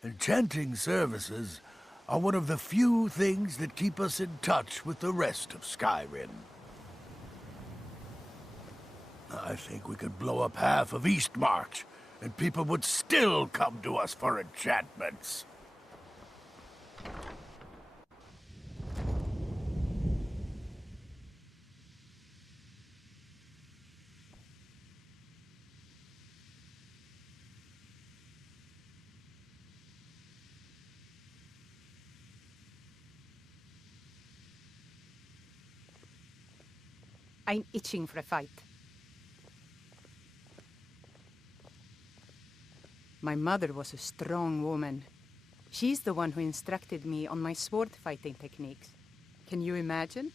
Enchanting services are one of the few things that keep us in touch with the rest of Skyrim. I think we could blow up half of Eastmarch, and people would still come to us for enchantments. I'm itching for a fight. My mother was a strong woman. She's the one who instructed me on my sword fighting techniques. Can you imagine?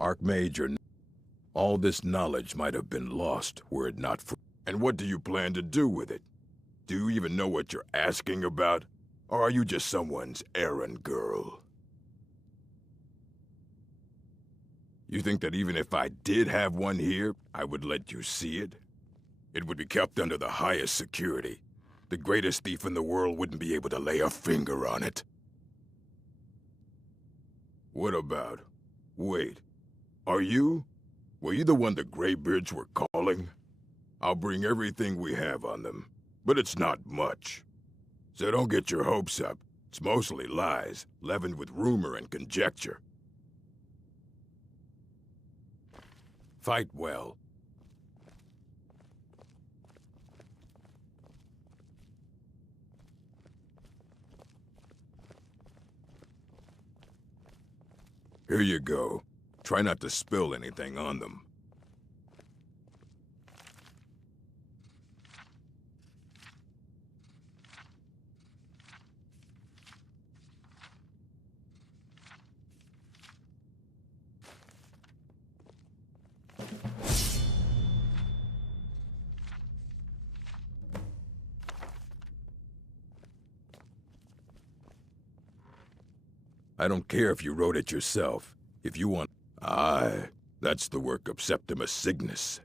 Archmage, all this knowledge might have been lost were it not for... And what do you plan to do with it? Do you even know what you're asking about? Or are you just someone's errand girl? You think that even if I did have one here, I would let you see it? It would be kept under the highest security. The greatest thief in the world wouldn't be able to lay a finger on it. What about... Wait. Were you the one the Greybeards were calling? I'll bring everything we have on them, but it's not much. So don't get your hopes up. It's mostly lies, leavened with rumor and conjecture. Fight well. Here you go. Try not to spill anything on them. I don't care if you wrote it yourself. If you want... Aye, that's the work of Septimus Cygnus.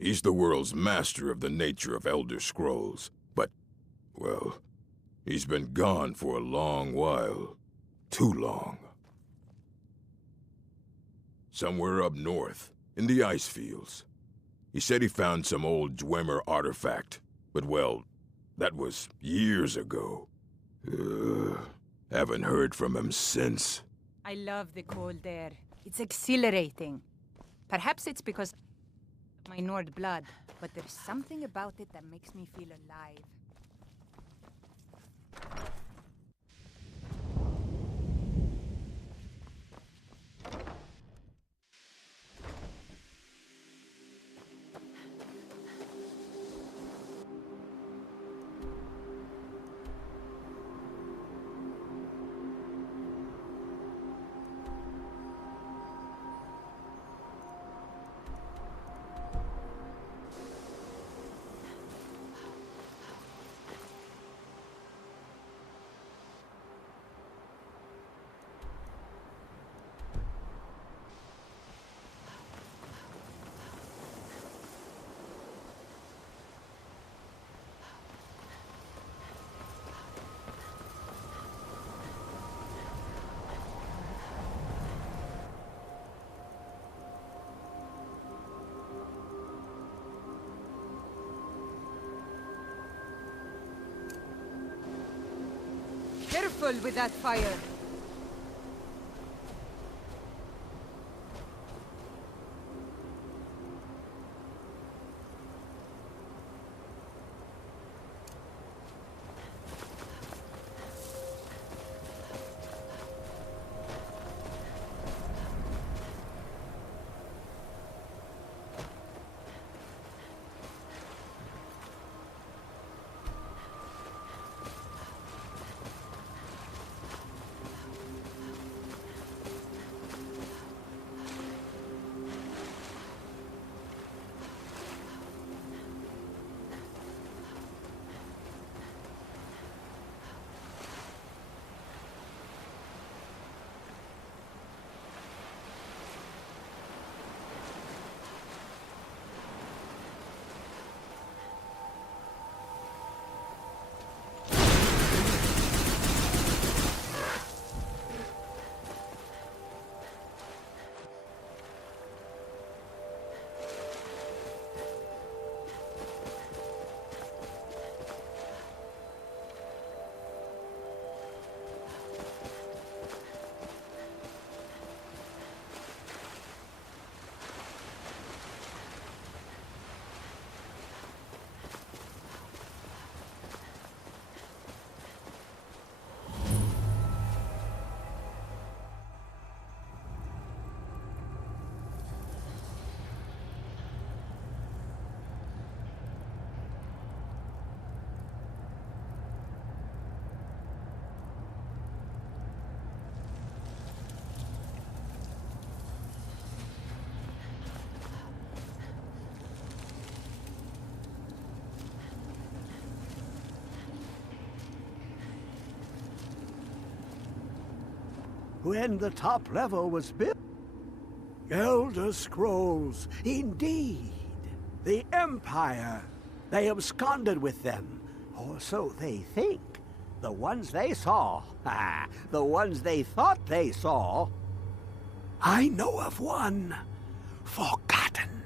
He's the world's master of the nature of Elder Scrolls, but, well, he's been gone for a long while. Too long. Somewhere up north, in the ice fields. He said he found some old Dwemer artifact, but well, that was years ago. Haven't heard from him since. I love the cold air. It's exhilarating. Perhaps it's because of my Nord blood, but there's something about it that makes me feel alive. careful with that fire. When the top level was built. Elder Scrolls, indeed. The Empire. They absconded with them, or so they think. The ones they saw, the ones they thought they saw. I know of one. Forgotten.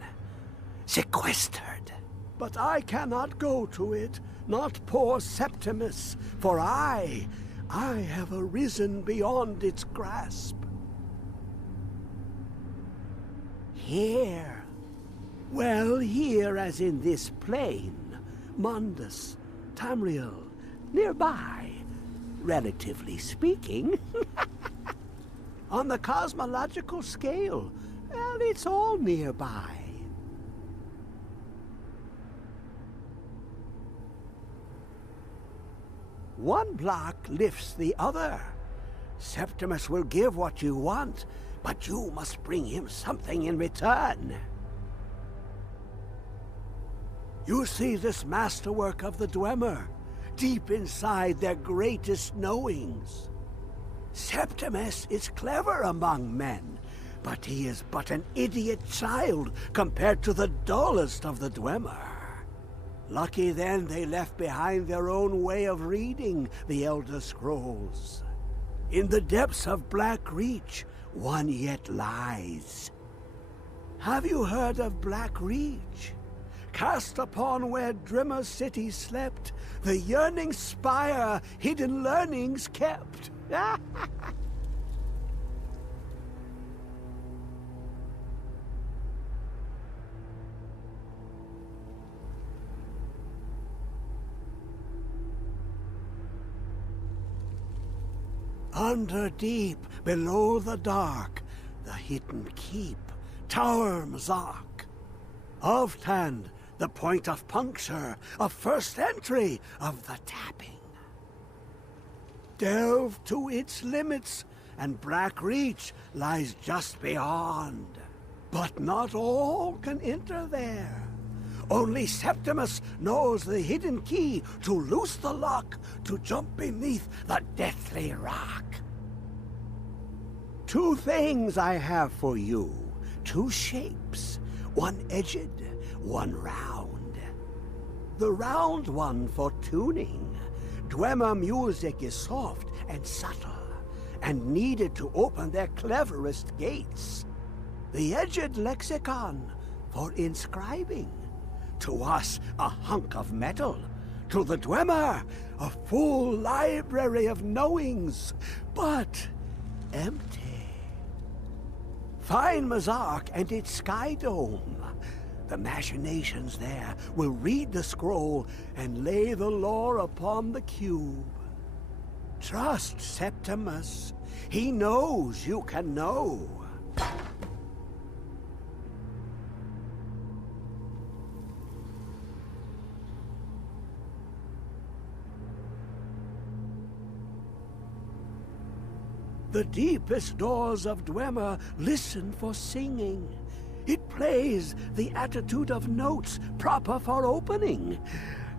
Sequestered. But I cannot go to it, not poor Septimus, for I have arisen beyond its grasp. Here. Well, here as in this plain. Mundus, Tamriel, nearby, relatively speaking. On the cosmological scale, well, it's all nearby. One block lifts the other. Septimus will give what you want, but you must bring him something in return. You see this masterwork of the Dwemer, deep inside their greatest knowings. Septimus is clever among men, but he is but an idiot child compared to the dullest of the Dwemer. Lucky then they left behind their own way of reading the Elder Scrolls. In the depths of Black Reach, one yet lies. Have you heard of Black Reach? Cast upon where Drimmer City slept, the yearning spire hidden learnings kept. Under deep, below the dark, the hidden keep, Tower Mzark. Oftand, the point of puncture, of first entry of the tapping. Delve to its limits, and Black Reach lies just beyond. But not all can enter there. Only Septimus knows the hidden key to loose the lock, to jump beneath the deathly rock. Two things I have for you, two shapes, one edged, one round. The round one for tuning. Dwemer music is soft and subtle, and needed to open their cleverest gates. The edged lexicon for inscribing. To us, a hunk of metal. To the Dwemer, a full library of knowings, but empty. Find Mazark and its Sky Dome. The machinations there will read the scroll and lay the lore upon the cube. Trust Septimus. He knows you can know. The deepest doors of Dwemer listen for singing. It plays the attitude of notes proper for opening.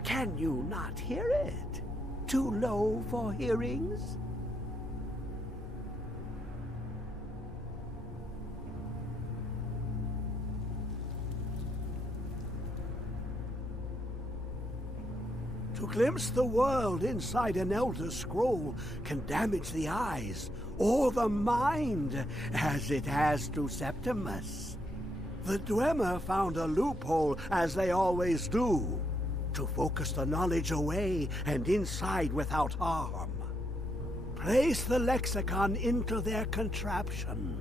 Can you not hear it? Too low for hearings? To glimpse the world inside an Elder Scroll can damage the eyes or the mind, as it has to Septimus. The Dwemer found a loophole, as they always do, to focus the knowledge away and inside without harm. Place the lexicon into their contraption,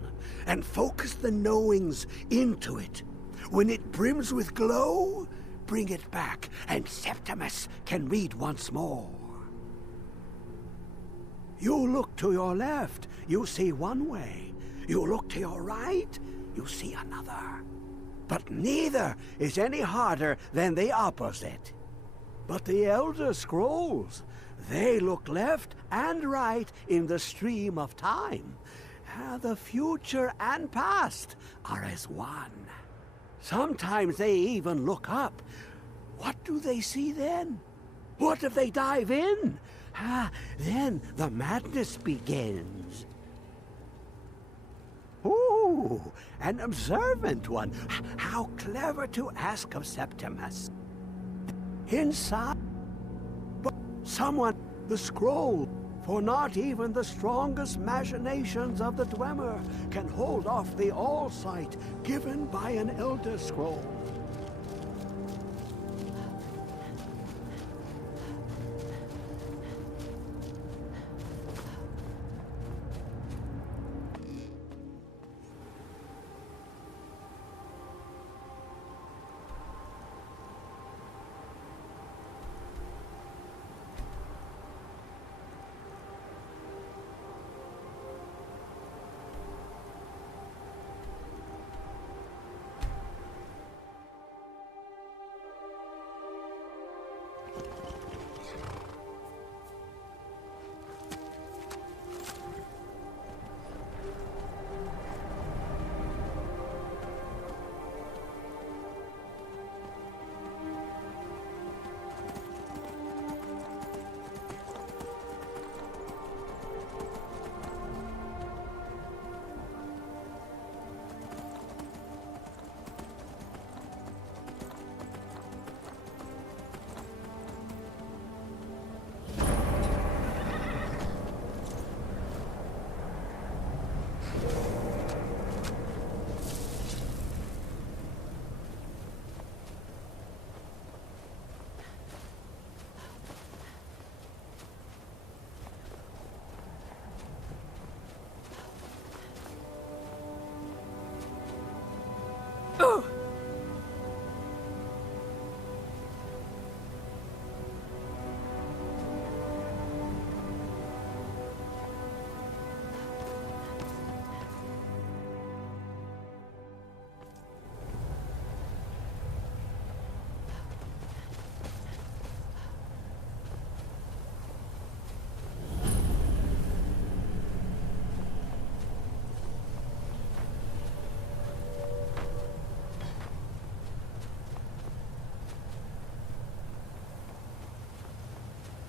and focus the knowings into it. When it brims with glow, bring it back, and Septimus can read once more. You look to your left, you see one way. You look to your right, you see another. But neither is any harder than the opposite. But the Elder Scrolls, they look left and right in the stream of time. The future and past are as one. Sometimes they even look up. What do they see then? What if they dive in? Then the madness begins. Ooh, an observant one. How clever to ask of Septimus. Inside, but someone, the scroll, for not even the strongest machinations of the Dwemer can hold off the all-sight given by an Elder Scroll.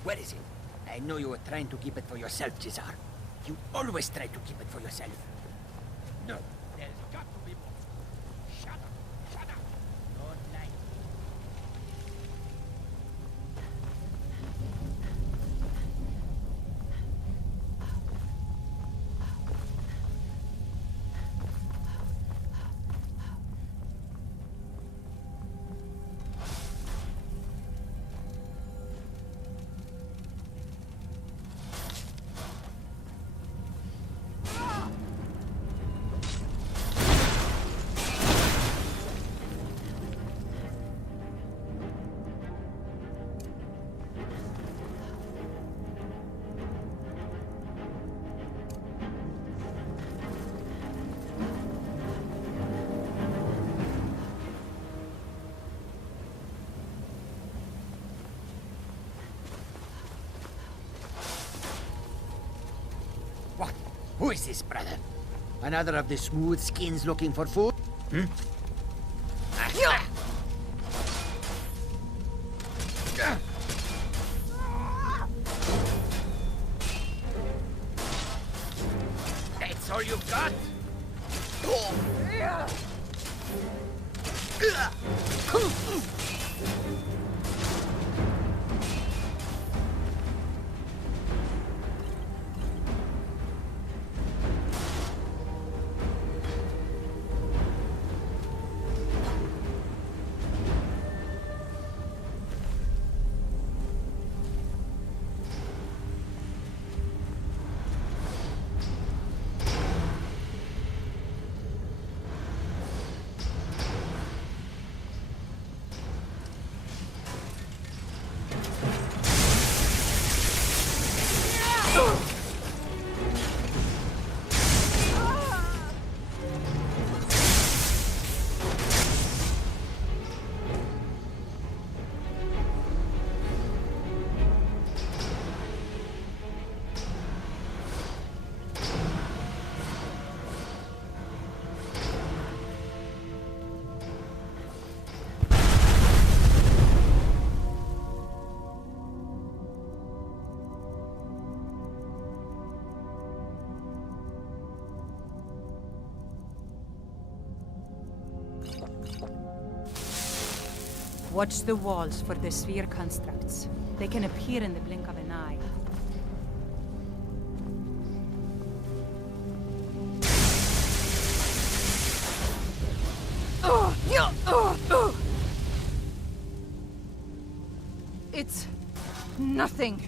Where is it? I know you were trying to keep it for yourself, Jizar. You always try to keep it for yourself. No, there's got to be more. Shut up! Shut up! Don't lie. Who is this, brother? Another of the smooth skins looking for food? Hmm? That's all you've got? Watch the walls for the sphere constructs. They can appear in the blink of an eye. It's nothing.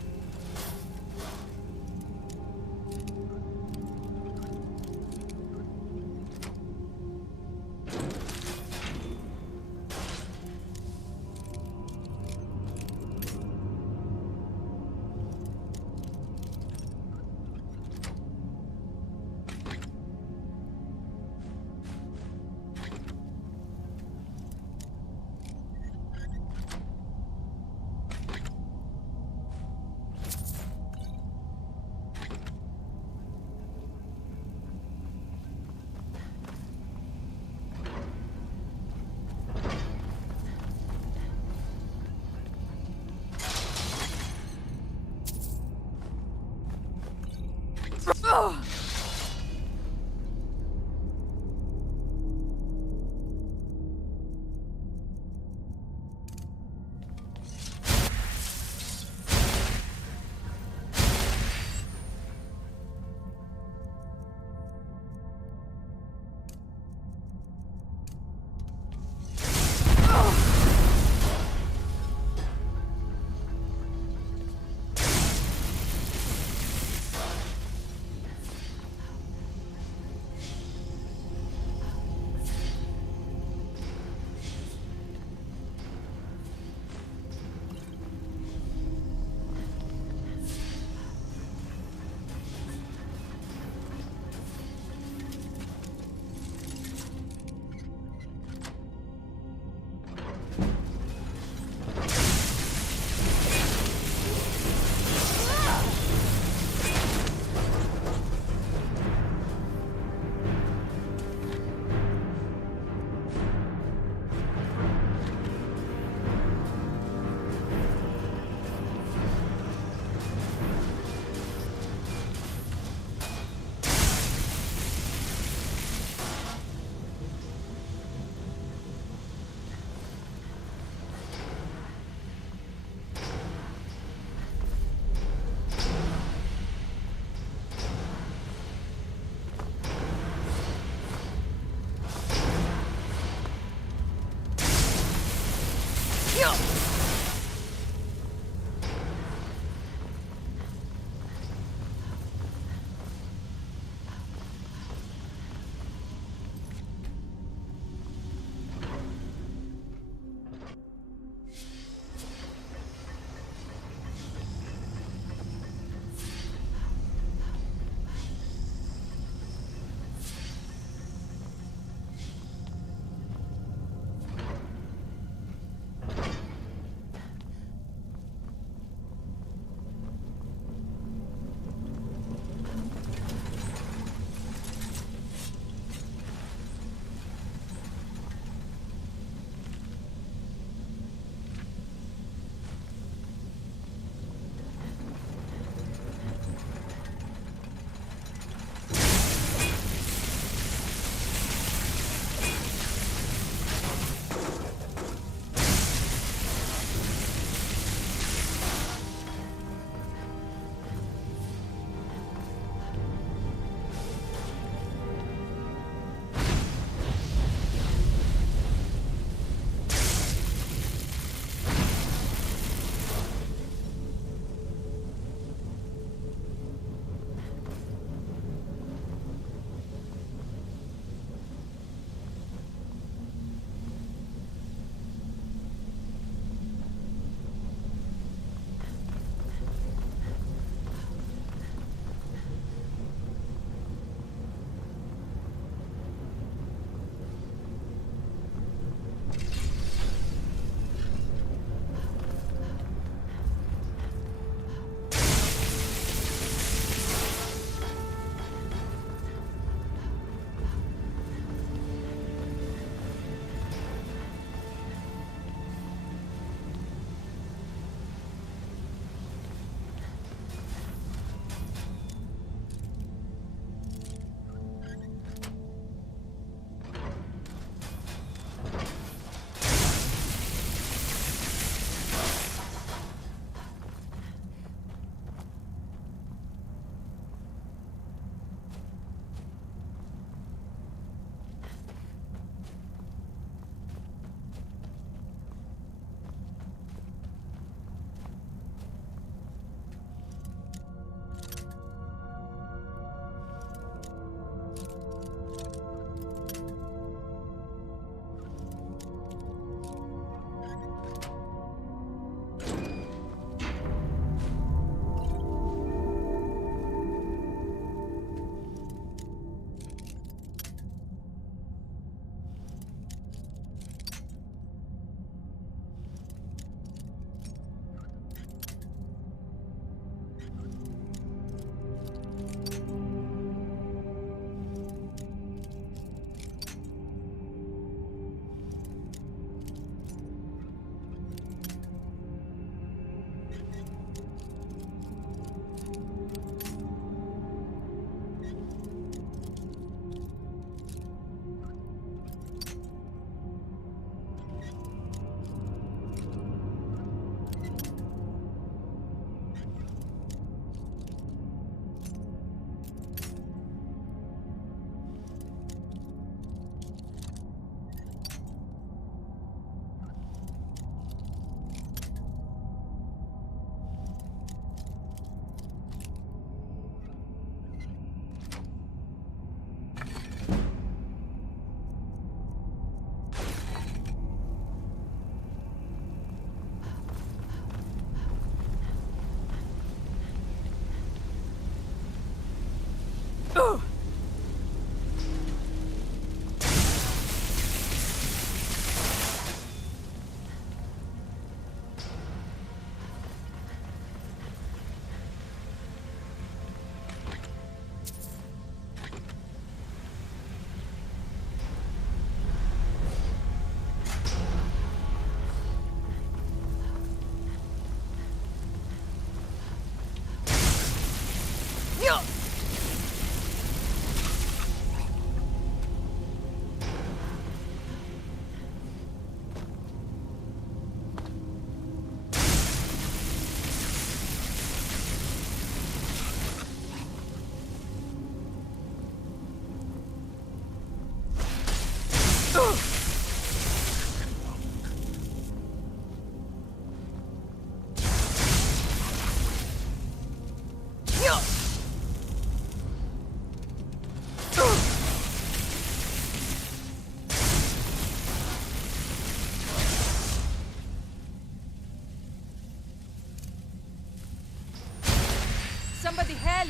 Somebody help!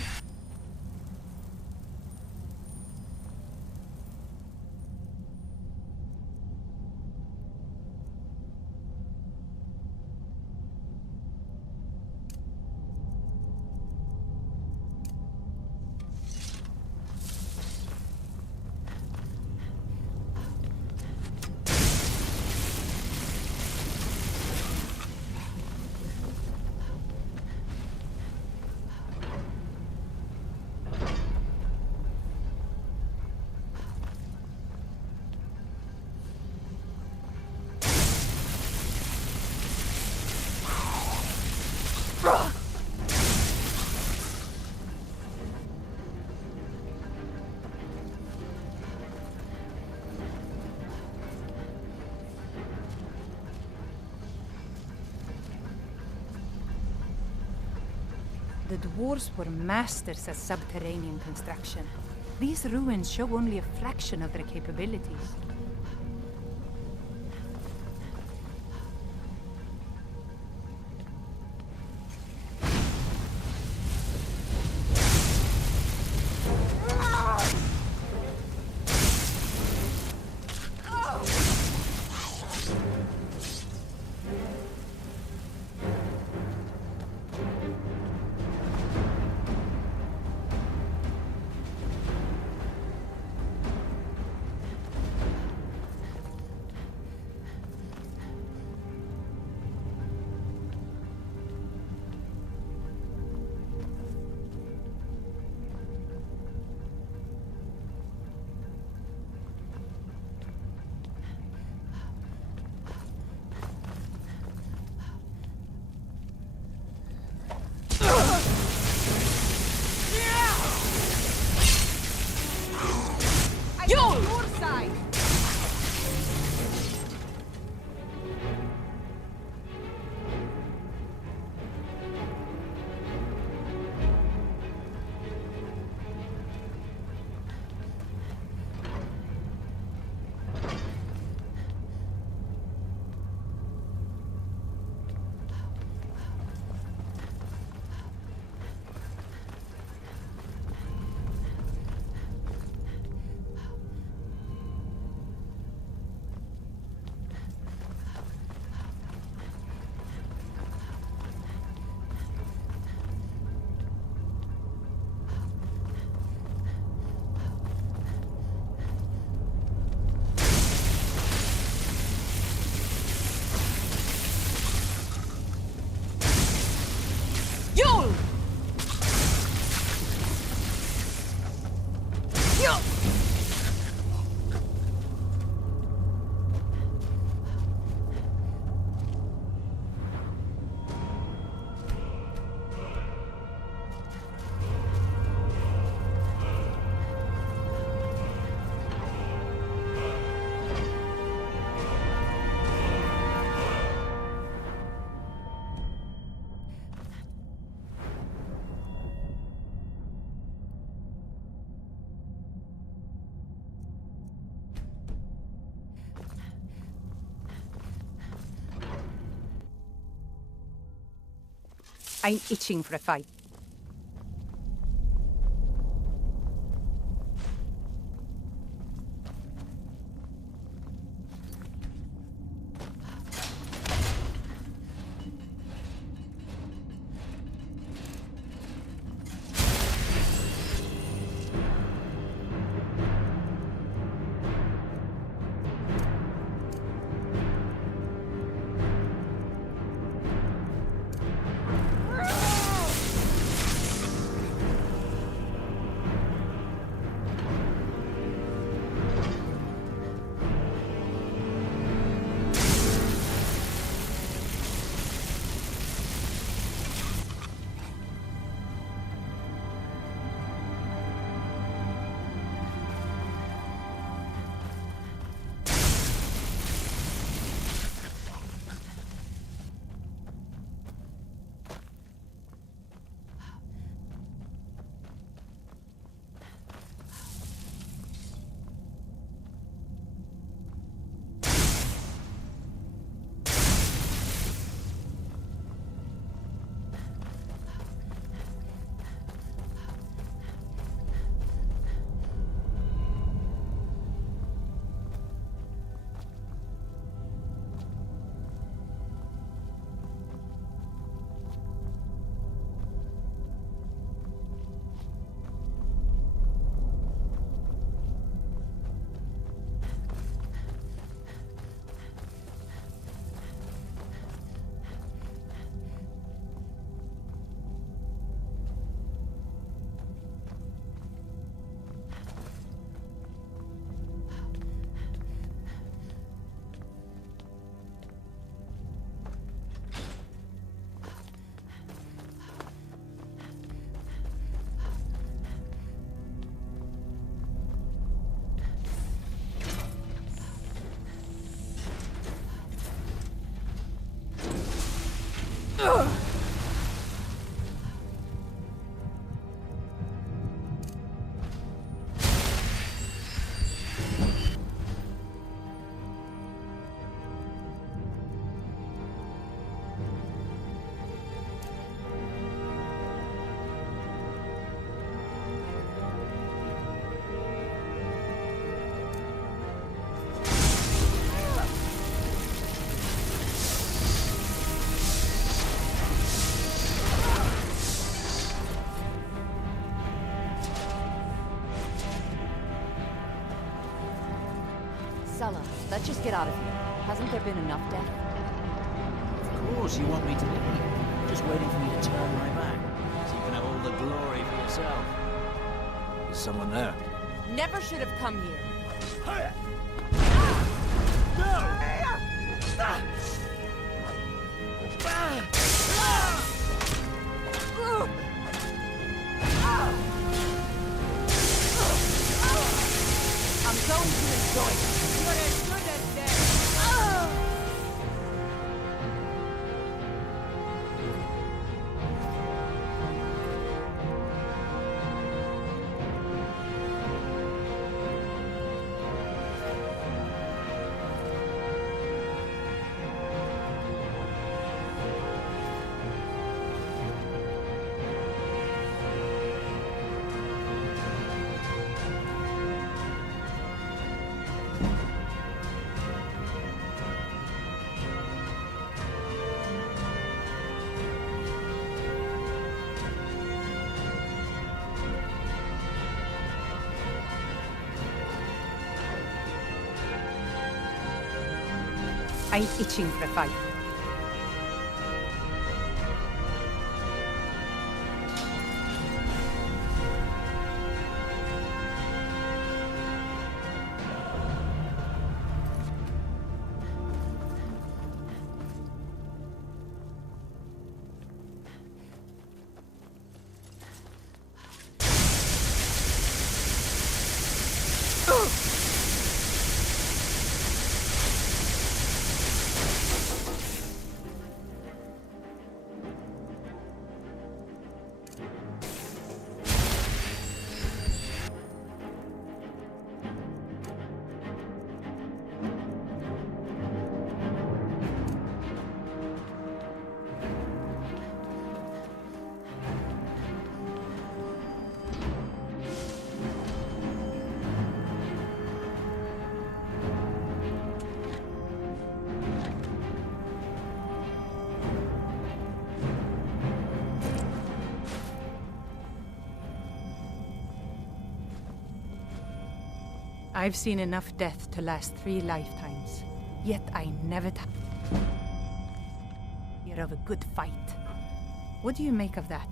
The dwarves were masters at subterranean construction. These ruins show only a fraction of their capabilities. I'm itching for a fight. Sella, let's just get out of here. Hasn't there been enough death? Of course you want me to leave. Just waiting for me to turn my back, so you can have all the glory for yourself. Is someone there? Never should have come here. I'm going to enjoy it. You're as good as dead. I'm itching for a fight. I've seen enough death to last 3 lifetimes, yet I never hear of a good fight. What do you make of that?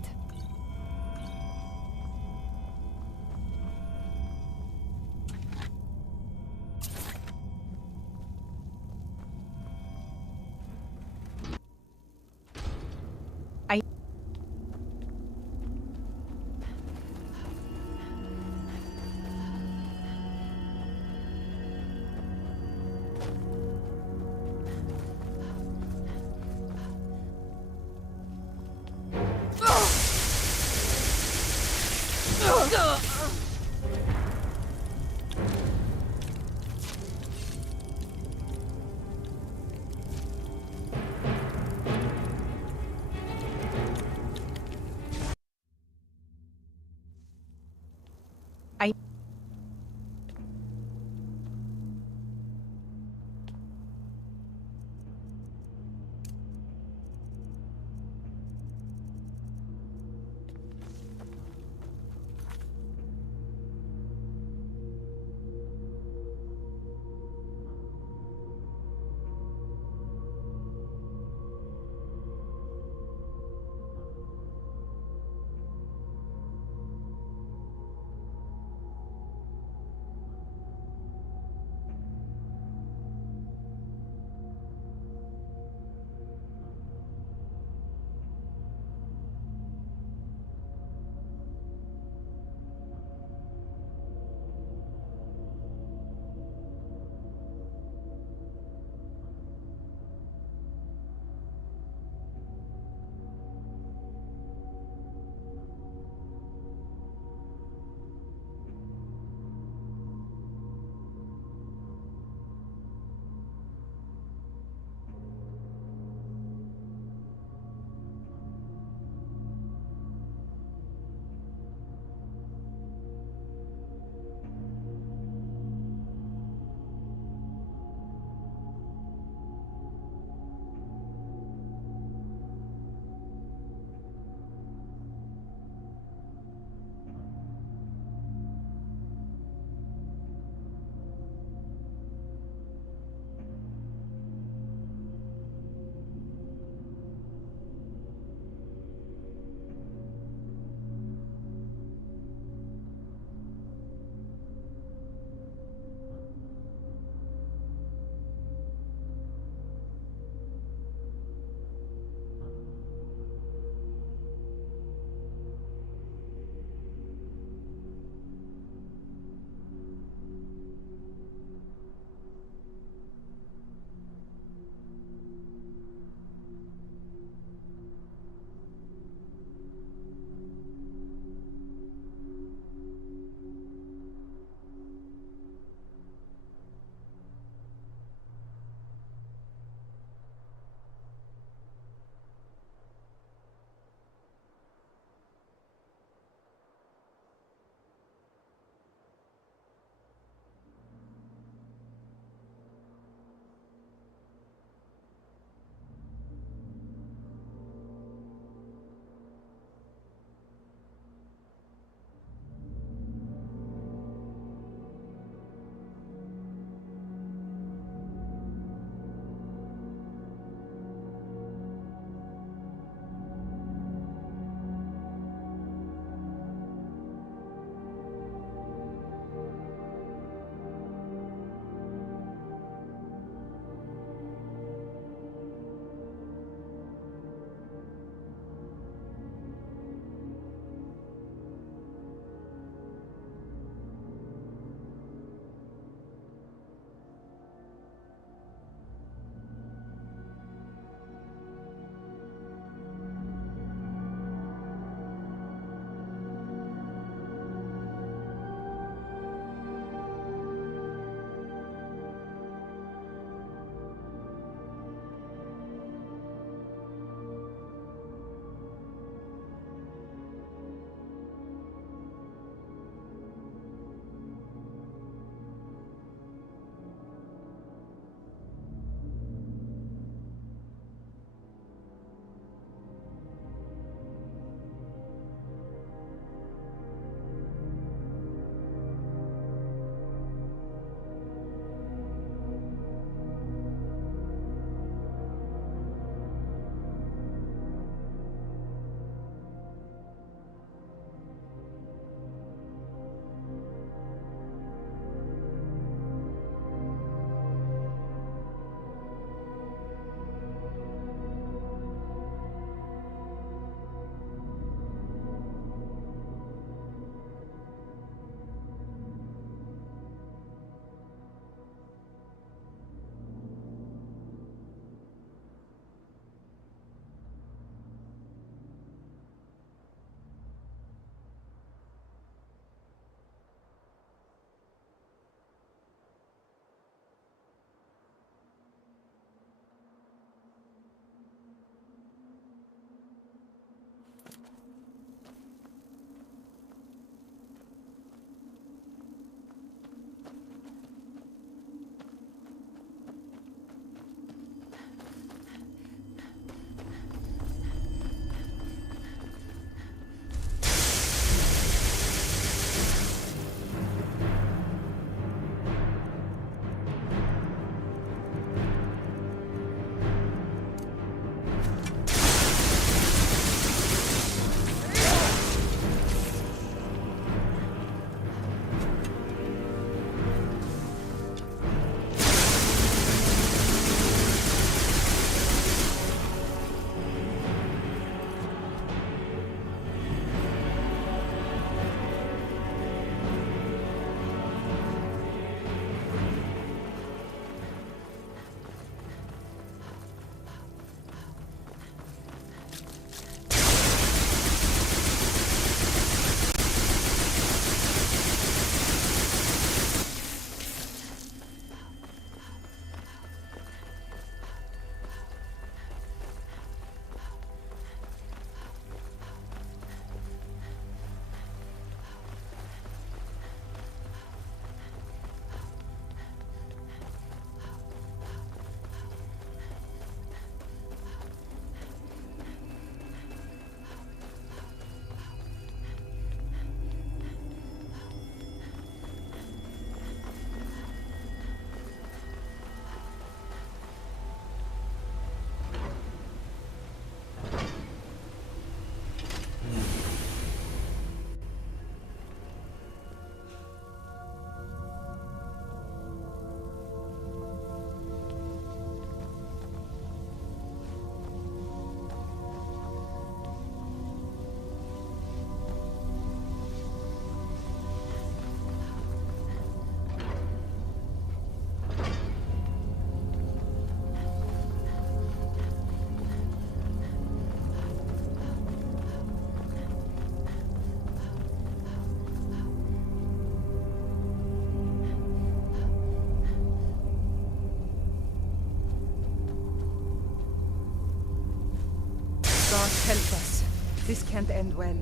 This can't end well.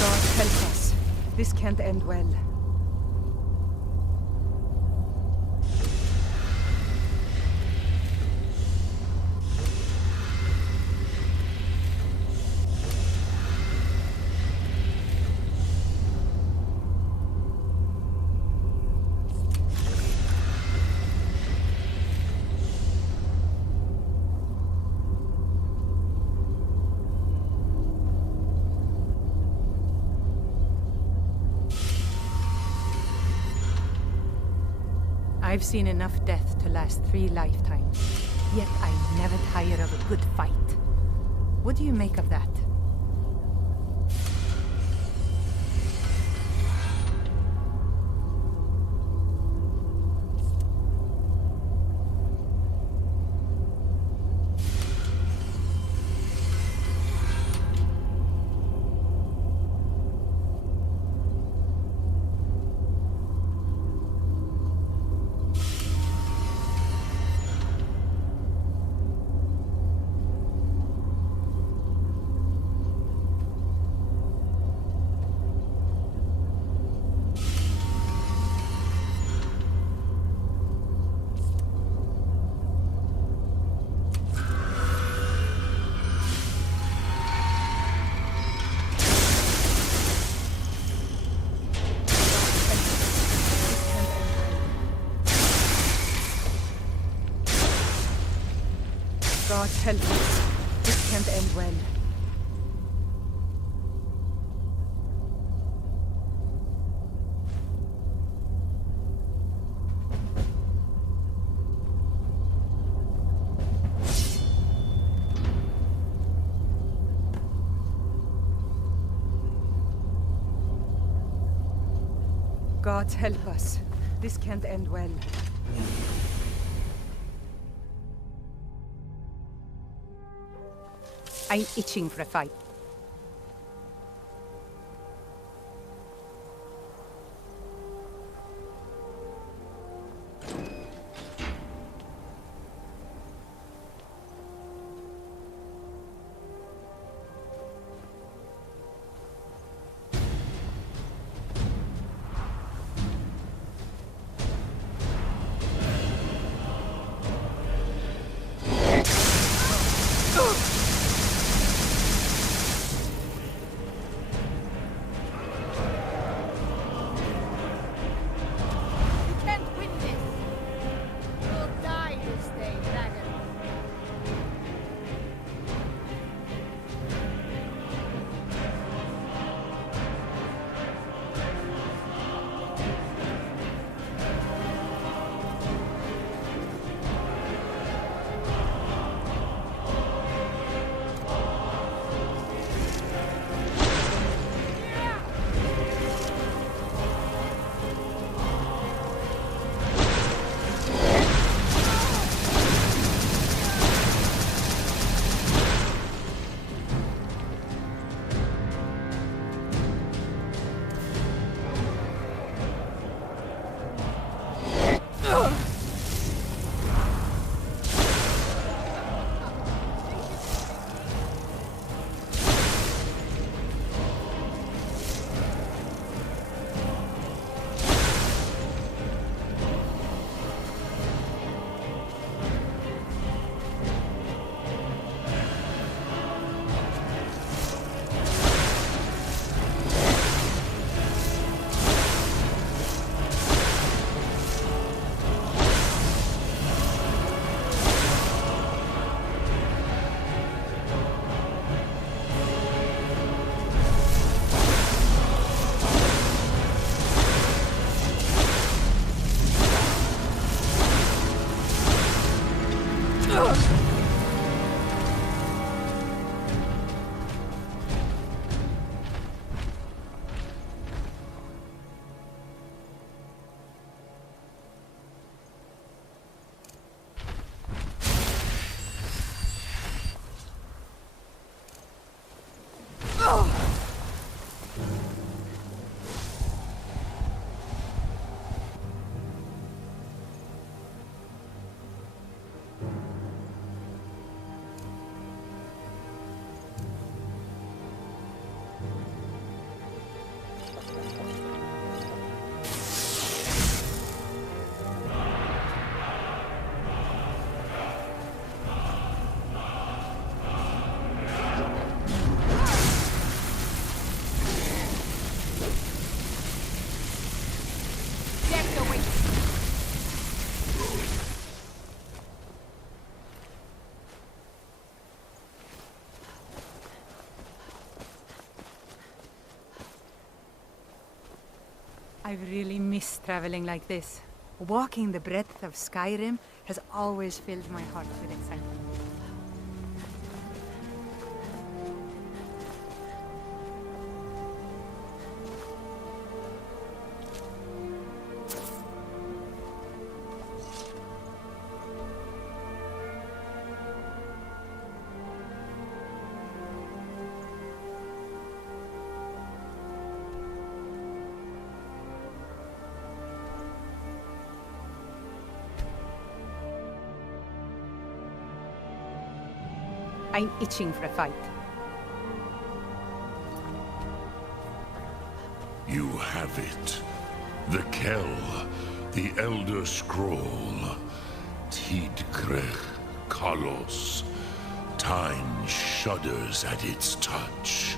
God help us. This can't end well. I've seen enough death to last 3 lifetimes. Yet I never tire of a good fight. What do you make of that? God help us. This can't end well. God help us. This can't end well. I'm itching for a fight. I've really missed traveling like this. Walking the breadth of Skyrim has always filled my heart with excitement. I'm itching for a fight. You have it. The Kell, the Elder Scroll. Tidkrech Kalos. Time shudders at its touch.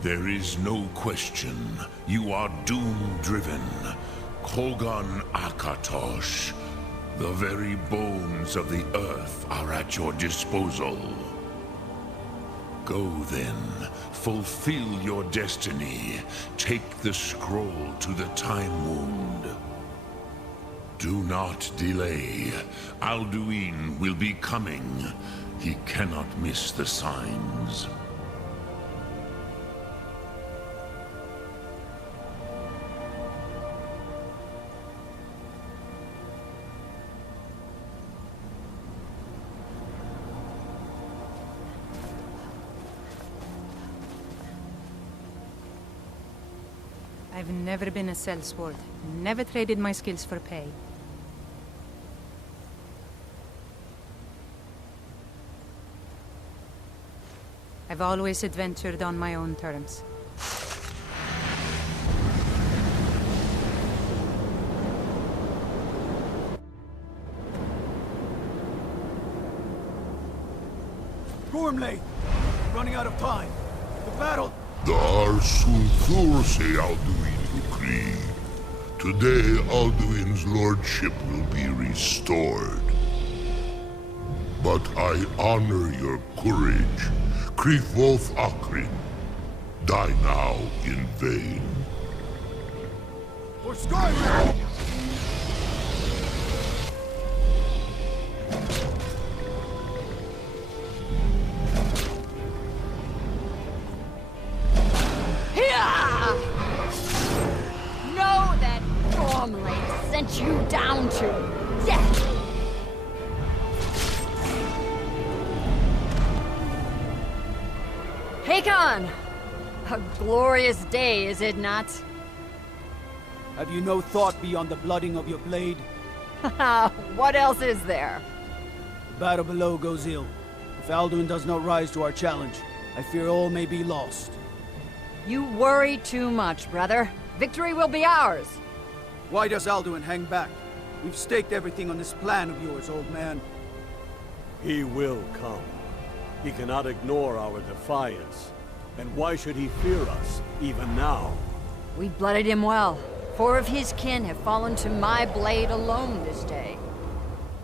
There is no question. You are doom-driven. Kogan Akatosh. The very bones of the earth are at your disposal. Go then, fulfill your destiny. Take the scroll to the Time Wound. Do not delay. Alduin will be coming. He cannot miss the signs. I've never been a sellsword. Never traded my skills for pay. I've always adventured on my own terms. Gormley! Running out of time. The battle! Dar Sulthurse Alduin Ukri. Today, Alduin's lordship will be restored. But I honor your courage. Krifwolf Akrin. Die now in vain. For Skyrim! Know that Gormley sent you down to death! Hakon! A glorious day, is it not? Have you no thought beyond the blooding of your blade? What else is there? The battle below goes ill. If Alduin does not rise to our challenge, I fear all may be lost. You worry too much, brother. Victory will be ours. Why does Alduin hang back? We've staked everything on this plan of yours, old man. He will come. He cannot ignore our defiance. And why should he fear us, even now? We blooded him well. 4 of his kin have fallen to my blade alone this day.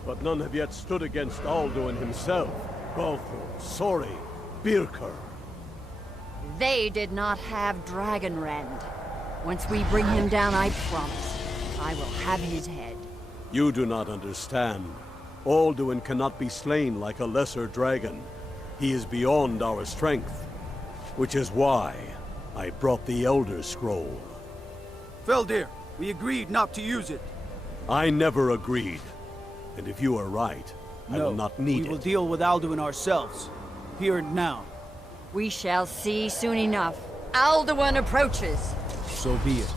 But none have yet stood against Alduin himself. Balthor, Sori, Birker. They did not have Dragonrend. Once we bring him down, I promise, I will have his head. You do not understand. Alduin cannot be slain like a lesser dragon. He is beyond our strength. Which is why I brought the Elder Scroll. Feldir, we agreed not to use it. I never agreed. And if you are right, I will not need it. We will deal with Alduin ourselves. Here and now. We shall see soon enough. Alduin approaches. So be it.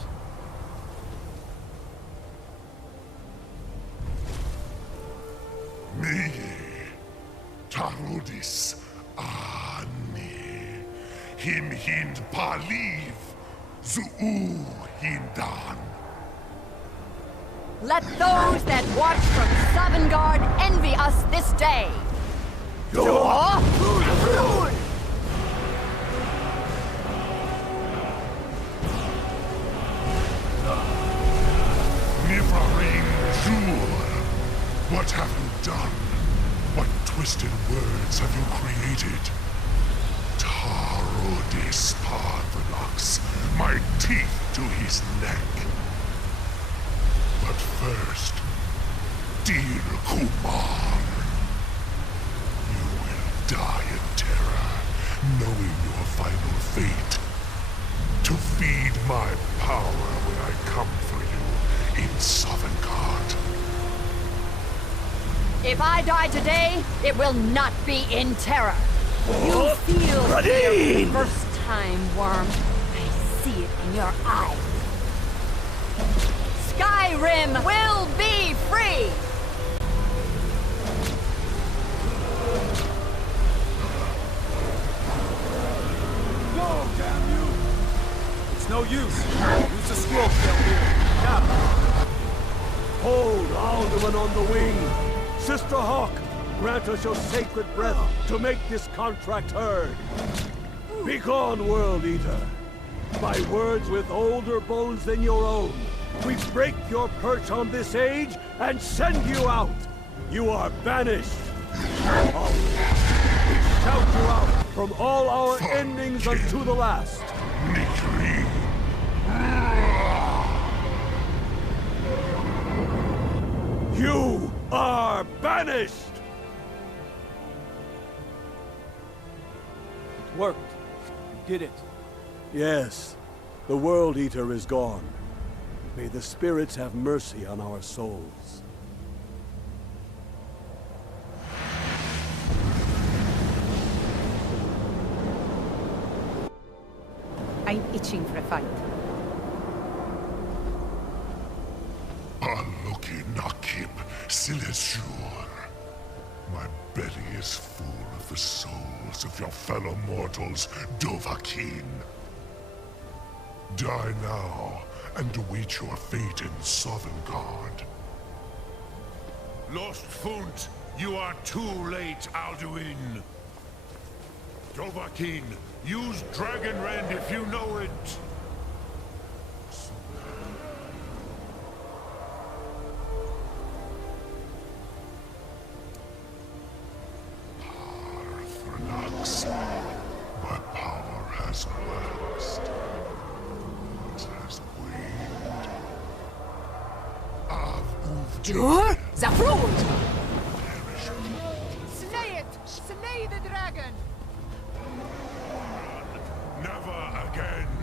Me, Tarudis, Ani, Him Hind Paliv, Zuu Hindan. Let those that watch from Savangard envy us this day. Nivarim Jur, what have you done? What twisted words have you created? Harodis Parthenos, my teeth to his neck. But first, dear Kumar, you will die in terror, knowing your final fate. To feed my power when I come for you in Sovngarde. If I die today, it will not be in terror. You feel fear for the first time, Worm. I see it in your eyes. Skyrim will be free! Go, damn you! It's no use. Use the scroll down here. Now. Hold Alduin on the wing! Sister Hawk, grant us your sacred breath to make this contract heard. Begone, World Eater. By words with older bones than your own, we break your perch on this age and send you out. You are banished. We shout you out from all our endings unto the last. You are banished! It worked. You did it. Yes, the World Eater is gone. May the spirits have mercy on our souls. I'm itching for a fight. Aloki Nakib Silesur. My belly is full of the souls of your fellow mortals, Dovahkiin. Die now, and await your fate in Sovngarde. Lost Funt, you are too late, Alduin. Dovahkiin, use Dragon Rend if you know it. My power has waxed. It has waned. Jur? Zafrud! Slay it! Slay the dragon! Never again.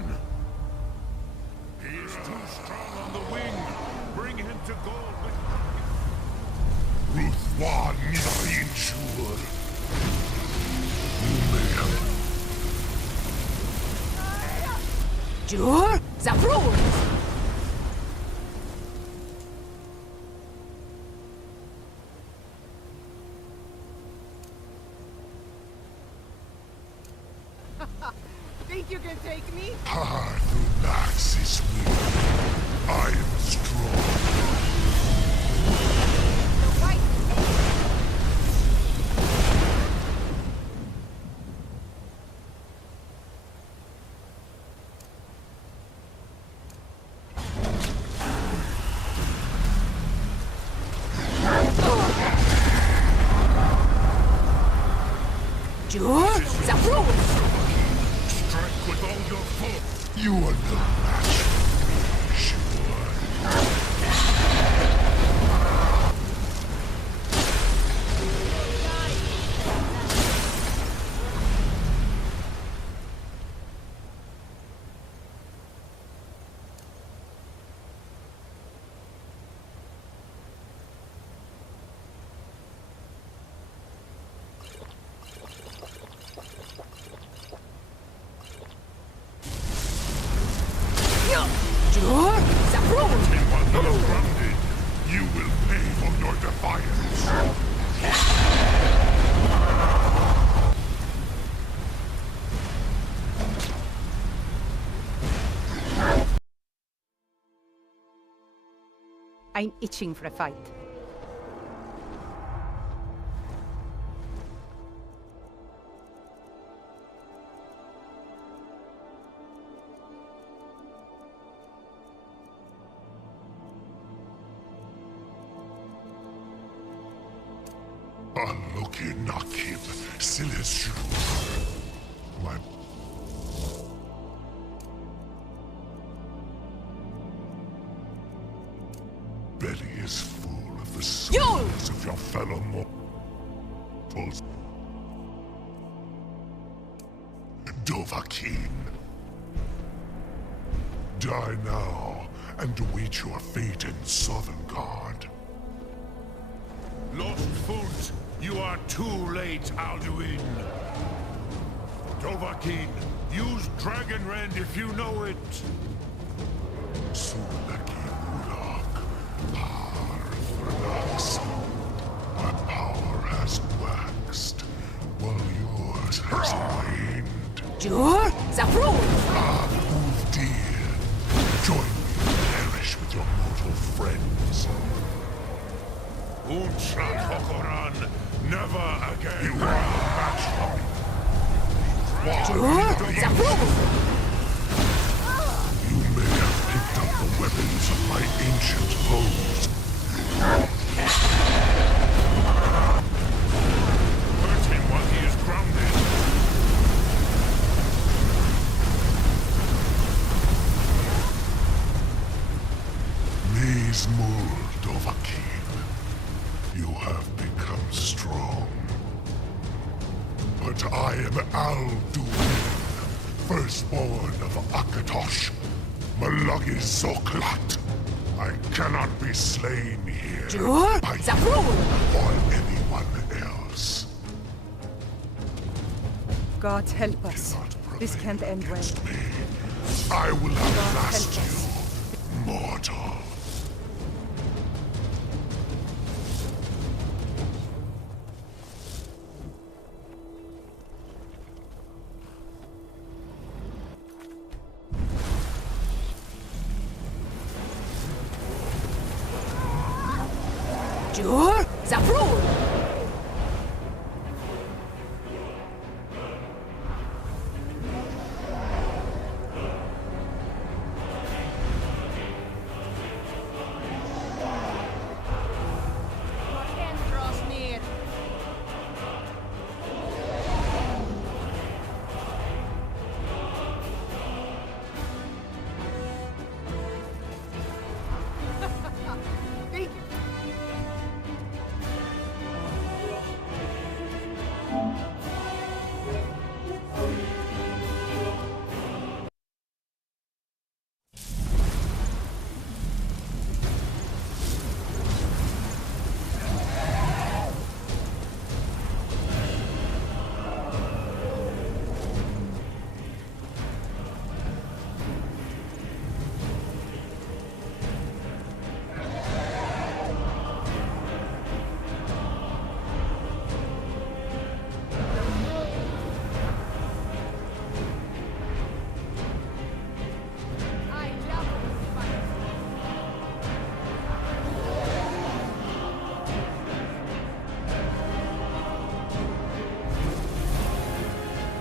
He is too strong on the wing. Bring him to gold with... Ruthwan Nidarinsur. Jur? Zafrud! Think you can take me? Parthenax is weak. I am strong. Jur? Zafrud! Strike with all your force. You are no match for me, sure. Jur? Zafrud! While you are grounded, you will pay for your defiance. I'm itching for a fight. Aloki Nakib Silesur. my... belly is full of the souls of your fellow mortals. Dovahkiin. Die now, and await your fate in Sovngarde. Lost Foot, you are too late, Alduin. Dovahkiin, use Dragon Rend if you know it. Sulaki Ulak, Parthrax. My power has waxed, while yours has waned. Jur? Zaprul! Uldir, join me and perish with your mortal friends. Unshat Hokoran, never again. You are a match for me. Jur? Zaprul! You may have picked up the weapons of my ancient foes. Hurt him while he is grounded. Mizmul Dovahkiin, you have become strong. But I am Alduin, firstborn of Akatosh, Malagi Zoklat. I cannot be slain here Jur? by Zaprul! you or anyone else. God help us. This can't end well. I will God outlast help us. you, mortal. Jur? Zaprul!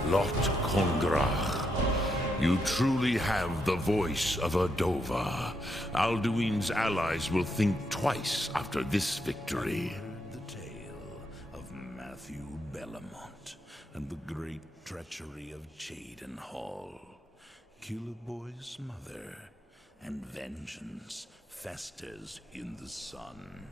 Lot Kongrach, you truly have the voice of a Dova. Alduin's allies will think twice after this victory. The tale of Matthew Bellamont and the great treachery of Jaden Hall, Killboy's mother, and vengeance festers in the sun.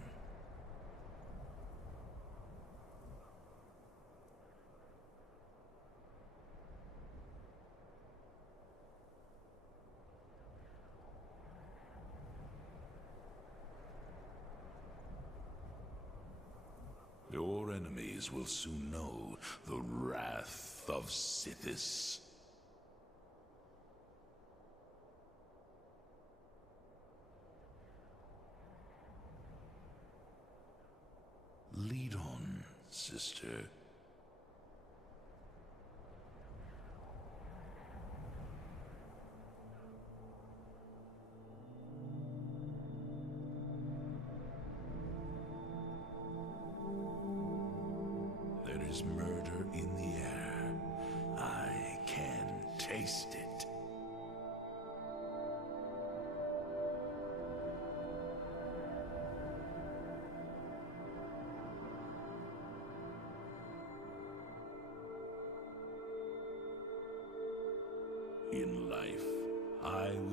Your enemies will soon know the wrath of Sithis. Lead on, sister. There is murder in the air. I can taste it.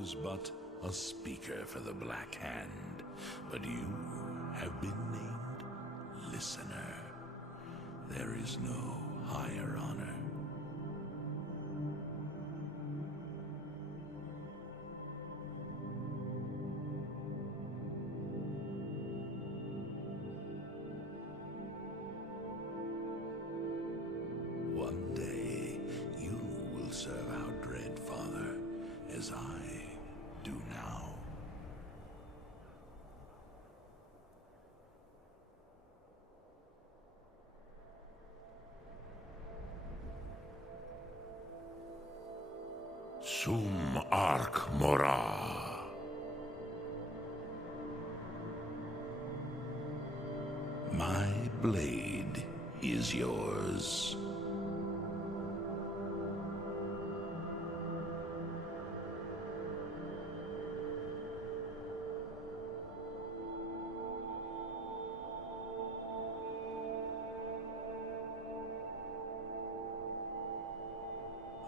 is but a speaker for the Black Hand, but you have been named Listener. There is no higher honor. One day, you will serve our dread father, as I do now. Sum Arc Mora. My blade is yours.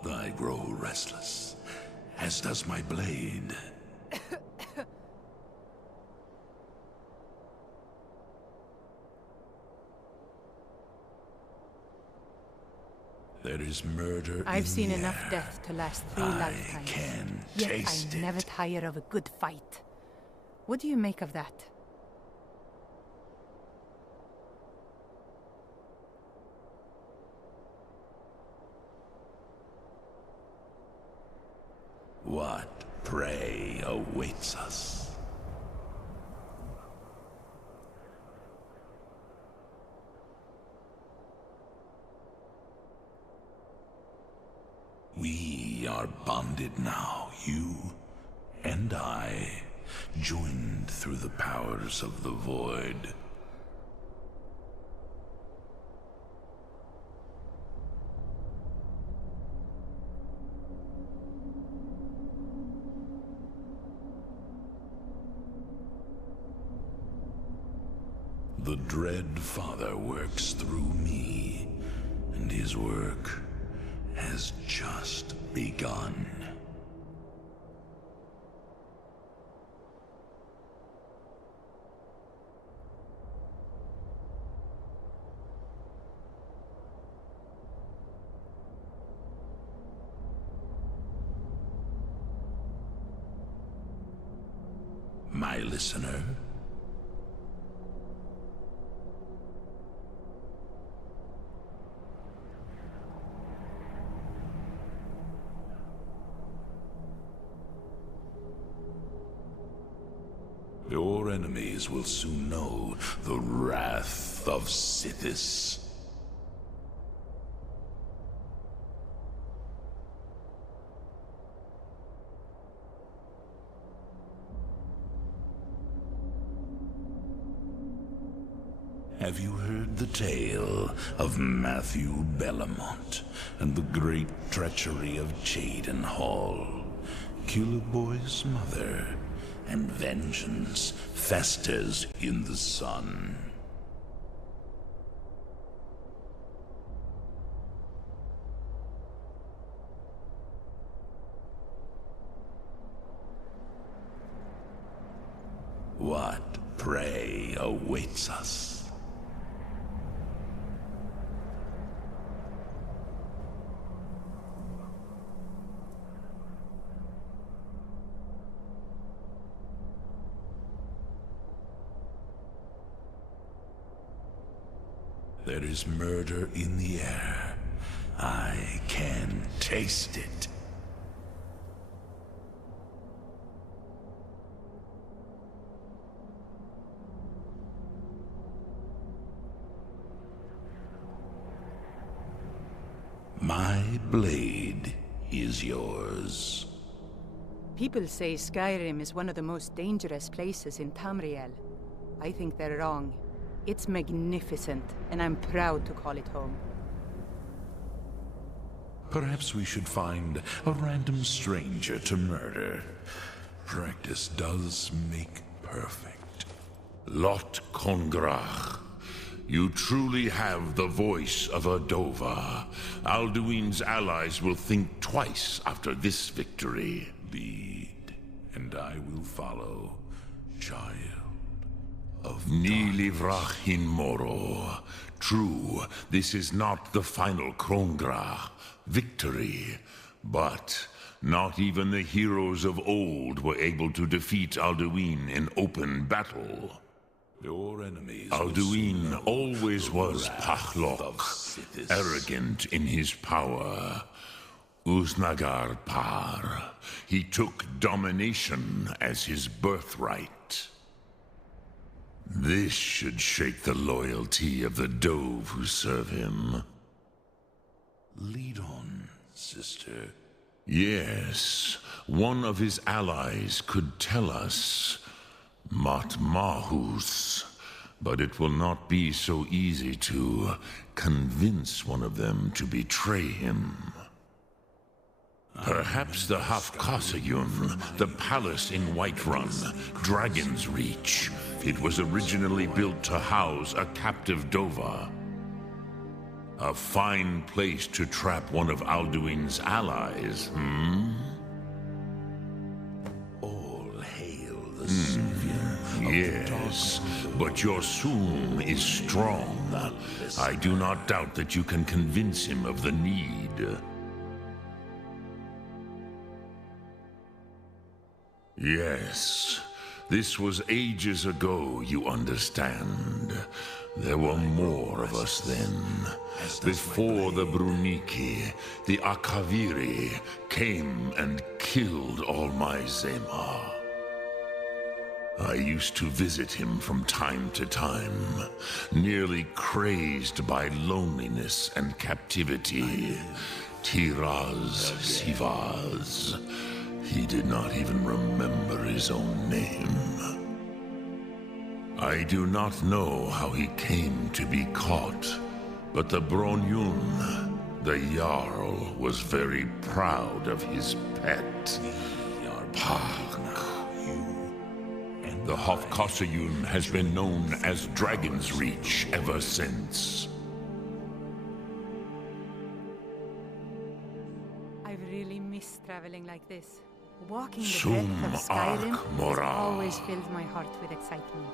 I grow restless, as does my blade. There is murder I've in seen the enough air. death to last 3 I lifetimes. can Yet taste I never tire of a good fight. What do you make of that? What prey awaits us? We are bonded now, you and I, joined through the powers of the Void. The Dread Father works through me, and his work has just begun. My listener? Your enemies will soon know the wrath of Sithis. Have you heard the tale of Matthew Bellamont and the great treachery of Jaden Hall, Killboy's mother? And vengeance festers in the sun. What prey awaits us? There is murder in the air. I can taste it. My blade is yours. People say Skyrim is one of the most dangerous places in Tamriel. I think they're wrong. It's magnificent, and I'm proud to call it home. Perhaps we should find a random stranger to murder. Practice does make perfect. Lot Kongrach. You truly have the voice of a Dova. Alduin's allies will think twice after this victory. Lead and I will follow, child of Nilivrach in Moro. True, this is not the final Krongra, victory, but not even the heroes of old were able to defeat Alduin in open battle. Your enemies. Alduin always was Pachlok, arrogant in his power. Uznagar Par. He took domination as his birthright. This should shake the loyalty of the Dove who serve him. Lead on, sister. Yes, one of his allies could tell us. Matmahus. But it will not be so easy to convince one of them to betray him. Perhaps the Hafkasayun, the palace in Whiterun, Dragon's Reach. It was originally built to house a captive Dova. A fine place to trap one of Alduin's allies, All hail the savior. Yes, but your Soom is strong. I do not doubt that you can convince him of the need. Yes, this was ages ago, you understand. There were more of us then. Before the Bruniki, the Akaviri came and killed all my Zema. I used to visit him from time to time, nearly crazed by loneliness and captivity. Tiraz Sivaz. He did not even remember his own name. I do not know how he came to be caught, but the Bronyun, the Jarl, was very proud of his pet, Pak. The Hofkosayun has been known as Dragon's Reach ever since. I've really missed traveling like this. Walking the depth of Skyrim has always filled my heart with excitement.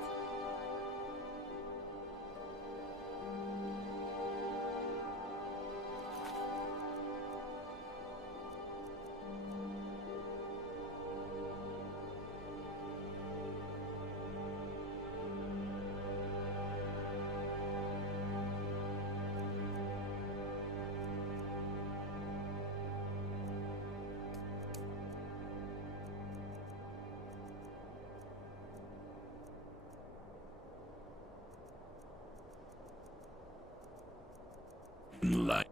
Light.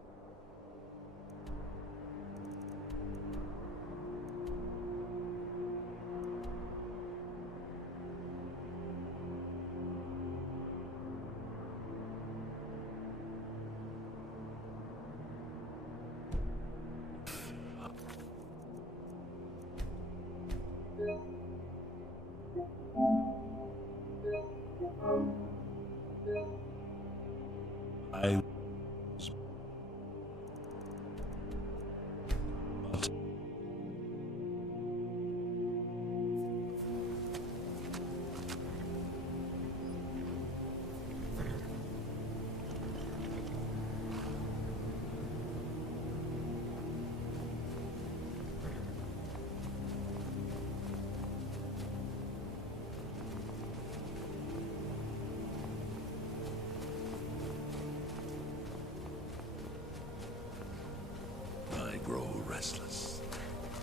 I grow restless.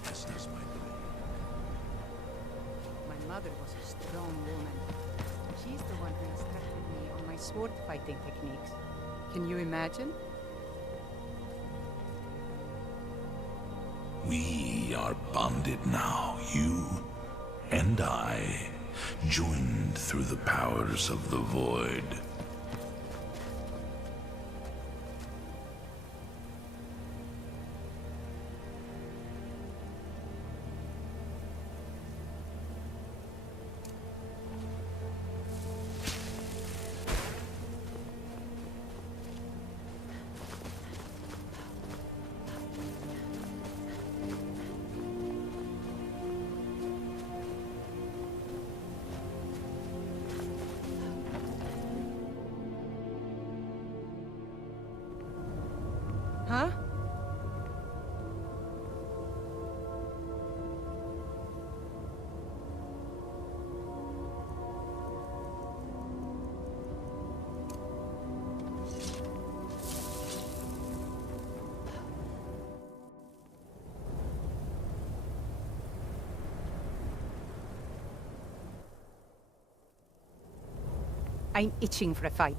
As does my brain. My mother was a strong woman. She's the one who instructed me on my sword fighting techniques. Can you imagine? We are bonded now, you and I, joined through the powers of the void. Huh? I'm itching for a fight.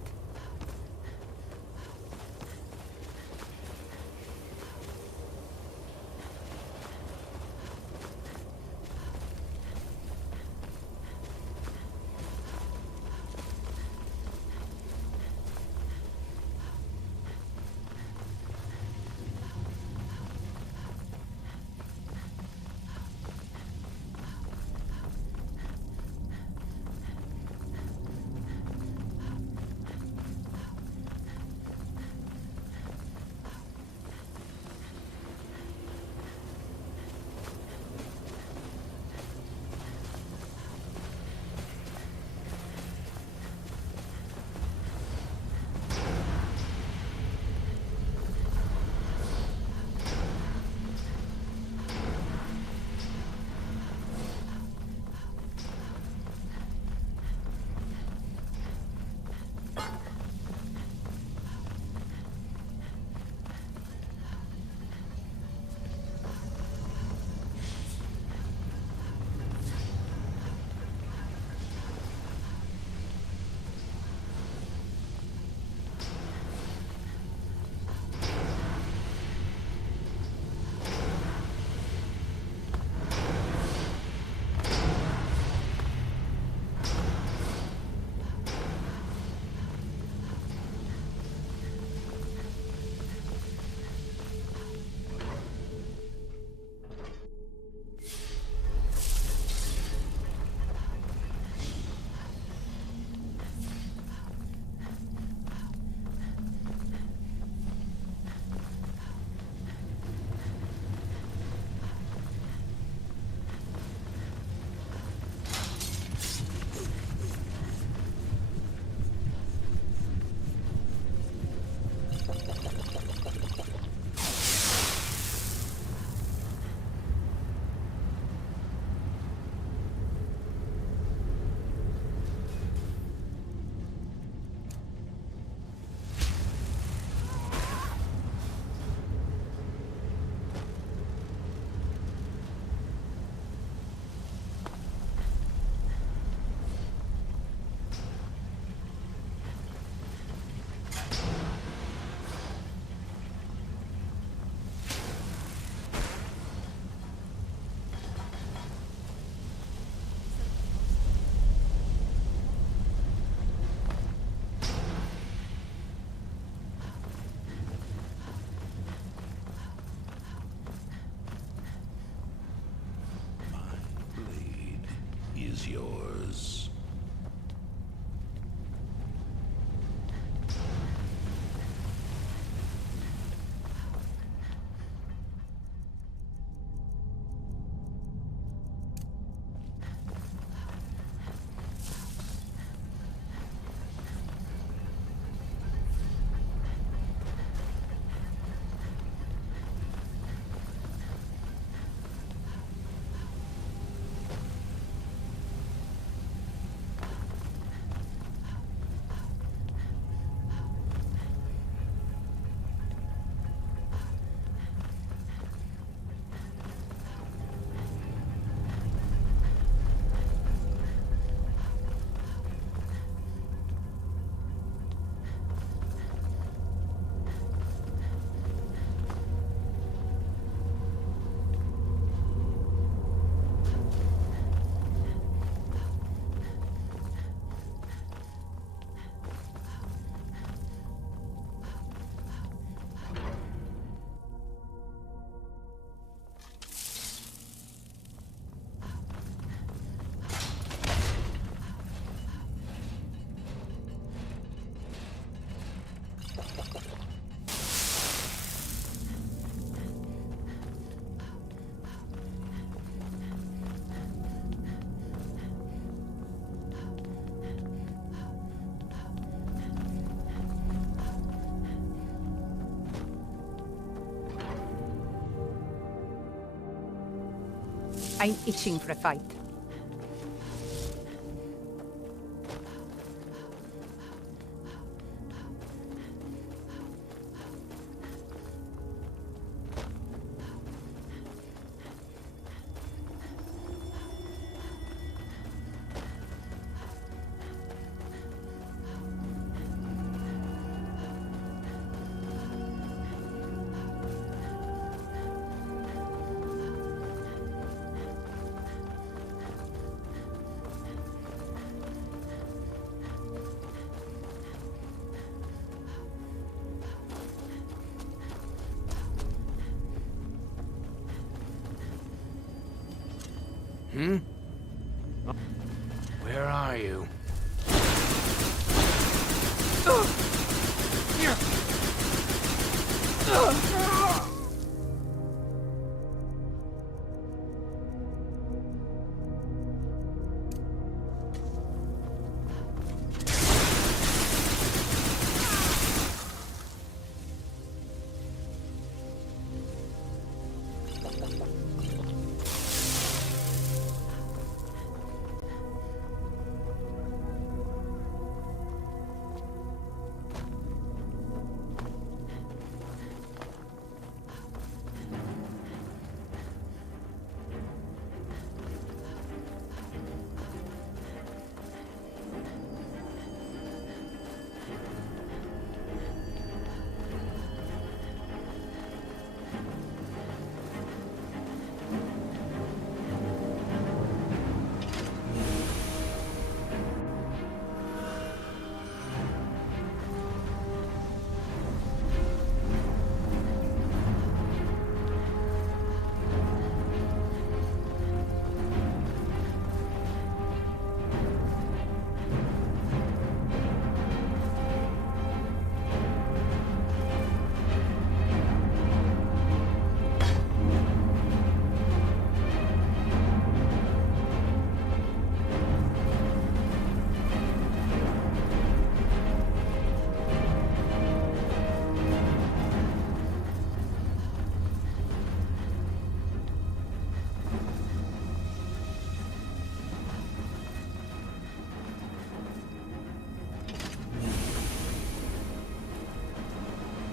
I'm itching for a fight. Hmm? Where are you?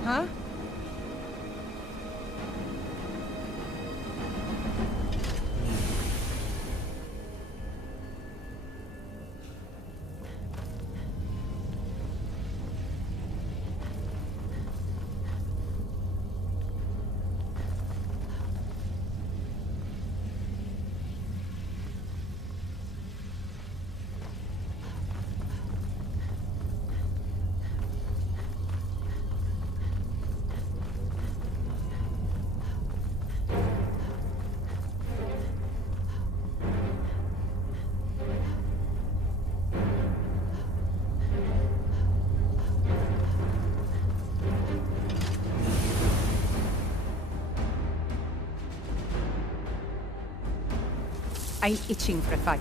Huh? I'm itching for a fight.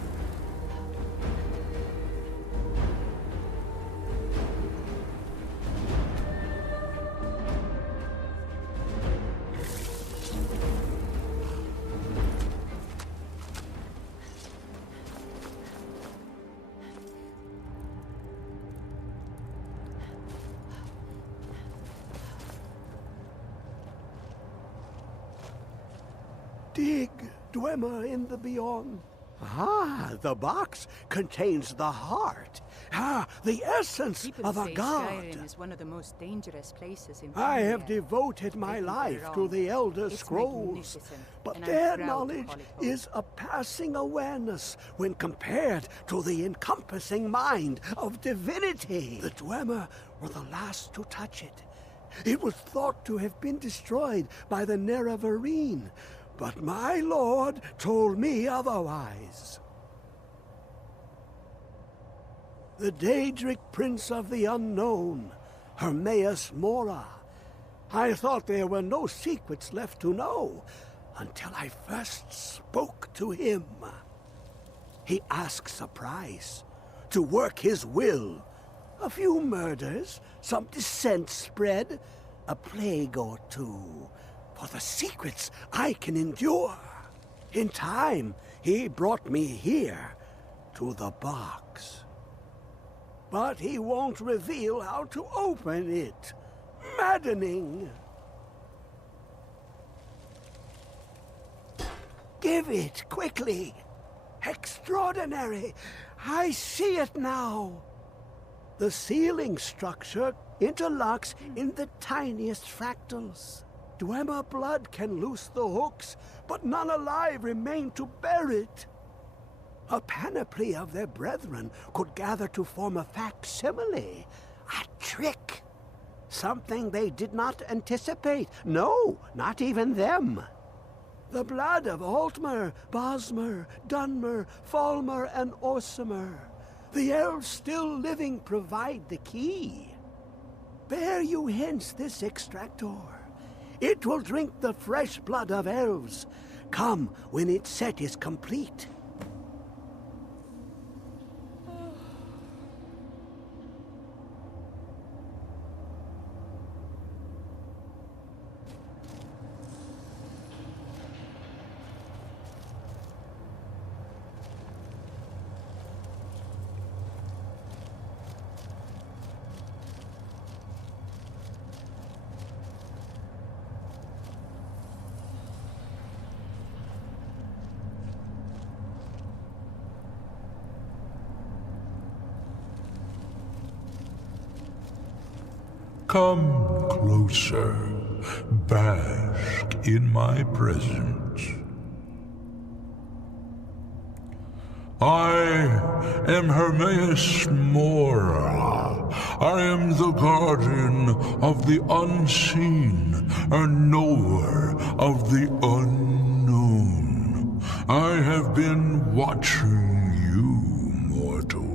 Dig, Dwemer in the beyond. Ah, the box contains the heart. Ah, the essence People of a say god. Skyrim is one of the most dangerous places in I have Pandaria. devoted my Maybe they're life to wrong. the Elder It's Scrolls, magnificent, but and I'm their proud to knowledge call it home. is a passing awareness when compared to the encompassing mind of divinity. The Dwemer were the last to touch it. It was thought to have been destroyed by the Nerevarine, but my lord told me otherwise. The Daedric Prince of the Unknown, Hermaeus Mora. I thought there were no secrets left to know until I first spoke to him. He asks a price to work his will. A few murders, some dissent spread, a plague or two, for the secrets I can endure. In time, he brought me here, to the box. But he won't reveal how to open it. Maddening. Give it, quickly. Extraordinary. I see it now. The ceiling structure interlocks in the tiniest fractals. Dwemer blood can loose the hooks, but none alive remain to bear it. A panoply of their brethren could gather to form a facsimile. A trick. Something they did not anticipate. No, not even them. The blood of Altmer, Bosmer, Dunmer, Falmer, and Orsimer. The elves still living provide the key. Bear you hence this extractor. It will drink the fresh blood of elves. Come when its set is complete. Come closer, bask in my presence. I am Hermaeus Mora. I am the guardian of the unseen, a knower of the unknown. I have been watching you, mortal.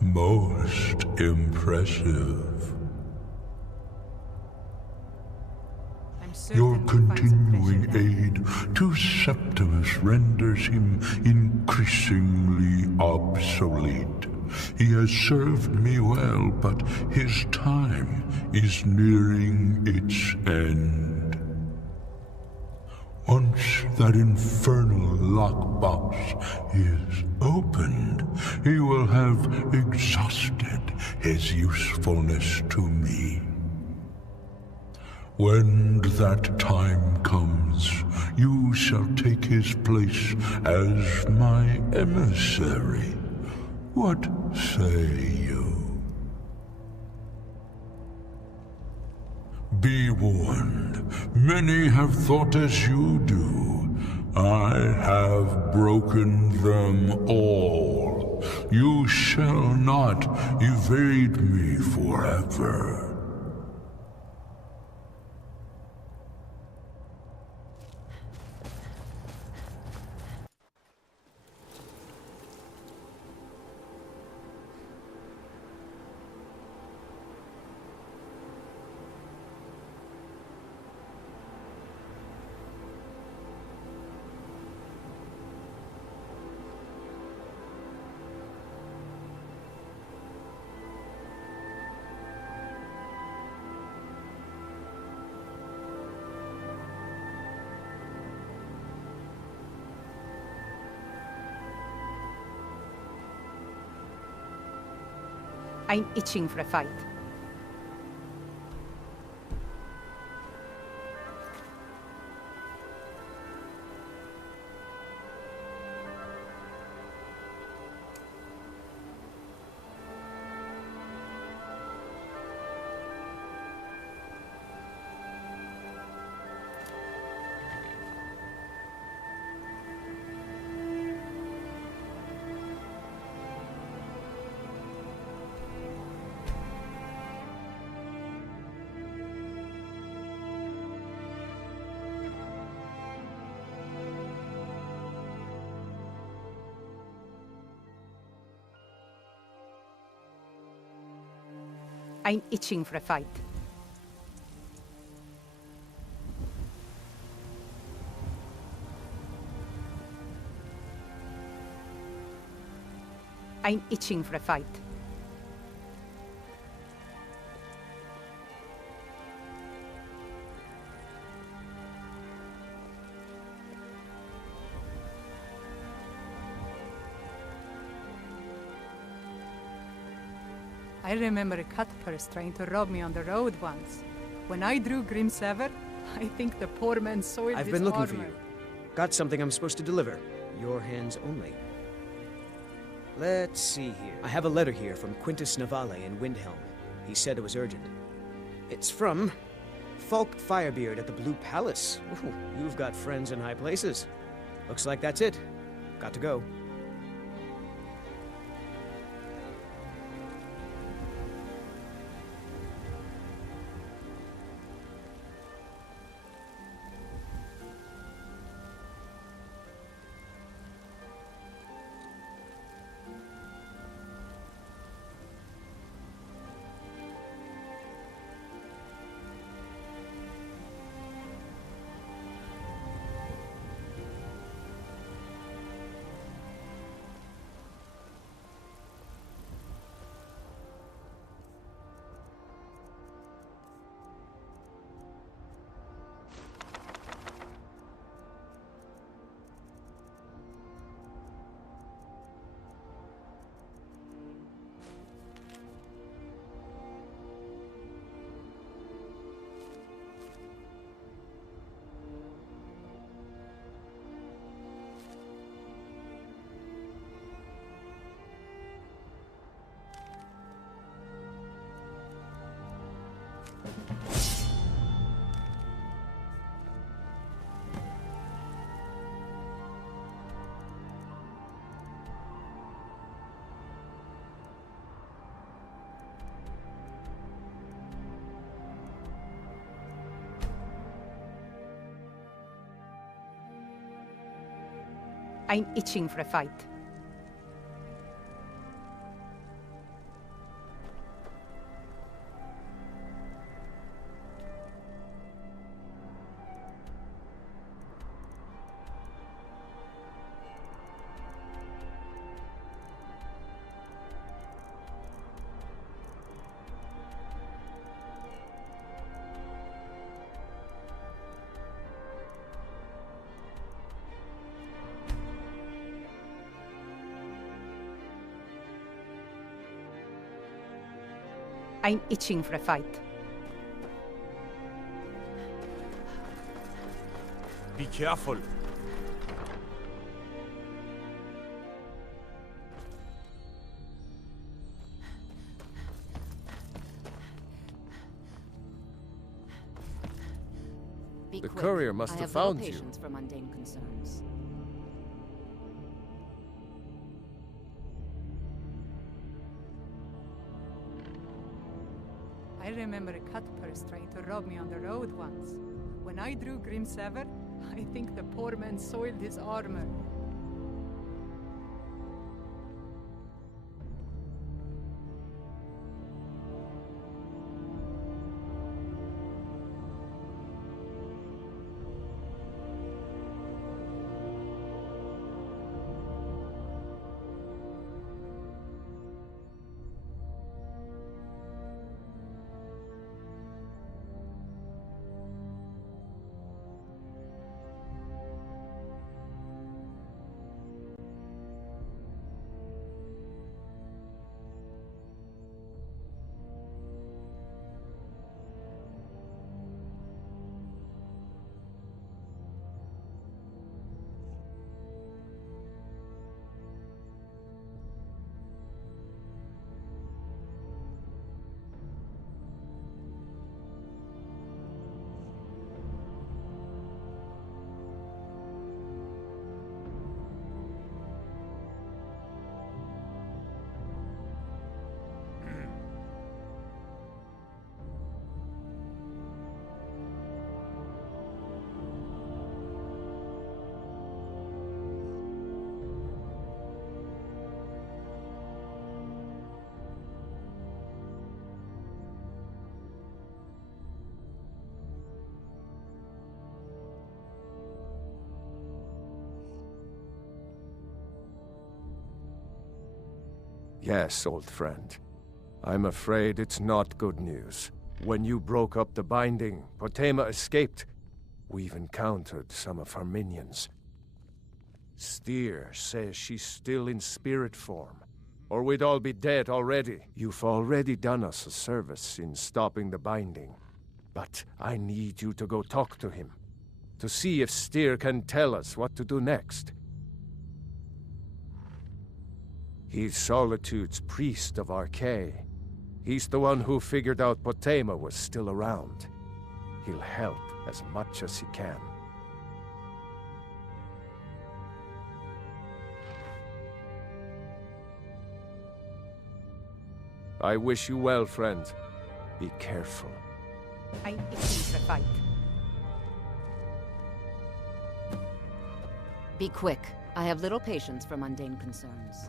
Most impressive. Your continuing aid to Septimus renders him increasingly obsolete. He has served me well, but his time is nearing its end. Once that infernal lockbox is opened, he will have exhausted his usefulness to me. When that time comes, you shall take his place as my emissary. What say you? Be warned, many have thought as you do. I have broken them all. You shall not evade me forever. I'm itching for a fight. I'm itching for a fight. I'm itching for a fight. I remember a cutpurse trying to rob me on the road once. When I drew Grim Sever, I think the poor man soiled I've his been looking armor. for you. Got something I'm supposed to deliver. Your hands only. Let's see here. I have a letter here from Quintus Navale in Windhelm. He said it was urgent. It's from Falk Firebeard at the Blue Palace. Ooh, you've got friends in high places. Looks like that's it. Got to go. I'm itching for a fight. I'm itching for a fight. Be careful. The courier must have found you. For mundane concerns. I remember a cutpurse trying to rob me on the road once. When I drew Grim Sever, I think the poor man soiled his armor. Yes, old friend. I'm afraid it's not good news. When you broke up the binding, Potema escaped. We've encountered some of her minions. Steer says she's still in spirit form, or we'd all be dead already. You've already done us a service in stopping the binding. But I need you to go talk to him, to see if Styr can tell us what to do next. He's Solitude's priest of Archay. He's the one who figured out Potema was still around. He'll help as much as he can. I wish you well, friend. Be careful. I'm itching for a fight. Be quick. I have little patience for mundane concerns.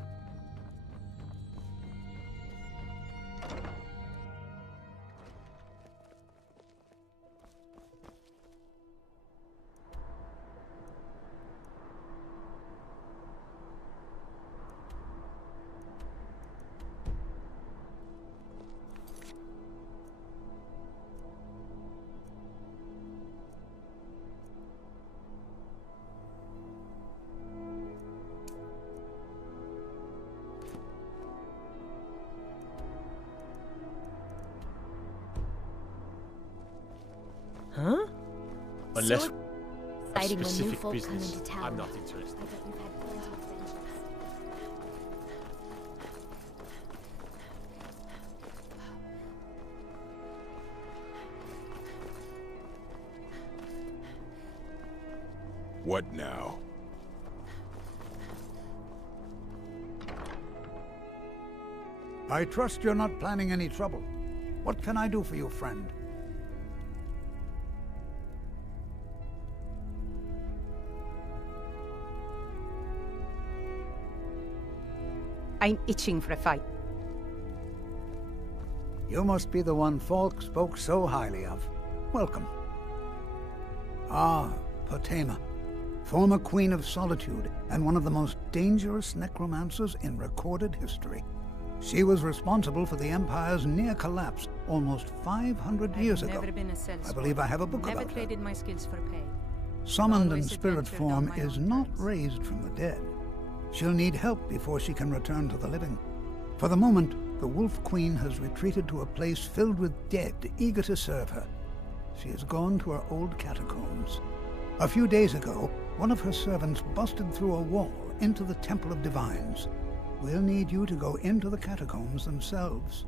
Huh? Unless So a exciting when new specific folk come business, into town. I'm not interested. I bet you've had plenty of adventures. What now? I trust you're not planning any trouble. What can I do for you, friend? I'm itching for a fight. You must be the one Falk spoke so highly of. Welcome. Ah, Potema, former Queen of Solitude and one of the most dangerous necromancers in recorded history. She was responsible for the Empire's near collapse almost 500 years ago. Never been a salesman. I believe I have a book Never about her. traded my skills for pay. Summoned in Always spirit adventured form on my is own not terms. raised from the dead. She'll need help before she can return to the living. For the moment, the Wolf Queen has retreated to a place filled with dead, eager to serve her. She has gone to her old catacombs. A few days ago, one of her servants busted through a wall into the Temple of Divines. We'll need you to go into the catacombs themselves.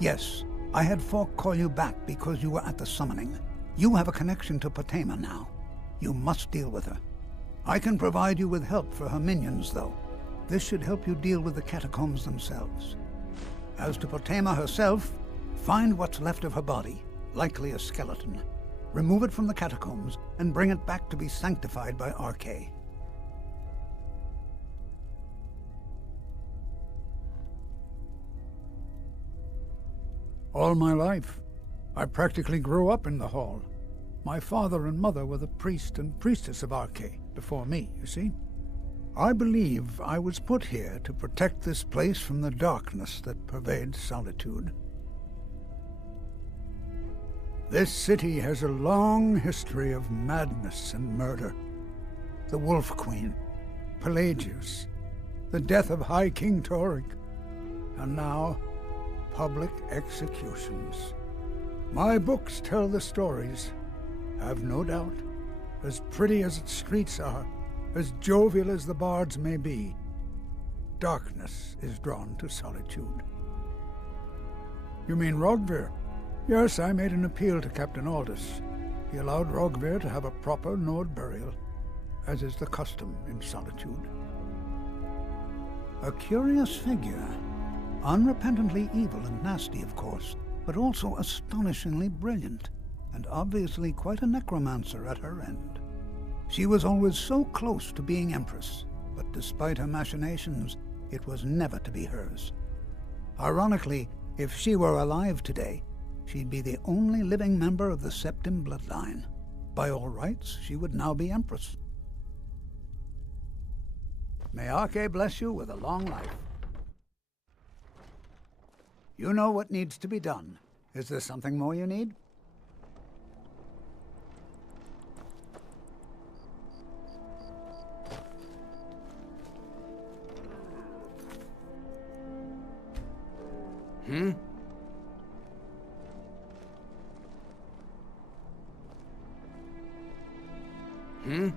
Yes, I had Falk call you back because you were at the summoning. You have a connection to Potema now. You must deal with her. I can provide you with help for her minions, though. This should help you deal with the catacombs themselves. As to Potema herself, find what's left of her body, likely a skeleton. Remove it from the catacombs and bring it back to be sanctified by Archay. All my life, I practically grew up in the hall. My father and mother were the priest and priestess of Archay before me, you see. I believe I was put here to protect this place from the darkness that pervades Solitude. This city has a long history of madness and murder. The Wolf Queen, Pelagius, the death of High King Torygg, and now, public executions. My books tell the stories, have no doubt. As pretty as its streets are, as jovial as the bards may be, darkness is drawn to Solitude. You mean Rogvir? Yes, I made an appeal to Captain Aldous. He allowed Rogvir to have a proper Nord burial, as is the custom in Solitude. A curious figure. Unrepentantly evil and nasty, of course, but also astonishingly brilliant, and obviously quite a necromancer at her end. She was always so close to being Empress, but despite her machinations, it was never to be hers. Ironically, if she were alive today, she'd be the only living member of the Septim bloodline. By all rights, she would now be Empress. May Archay bless you with a long life. You know what needs to be done. Is there something more you need? Hmm? Hmm?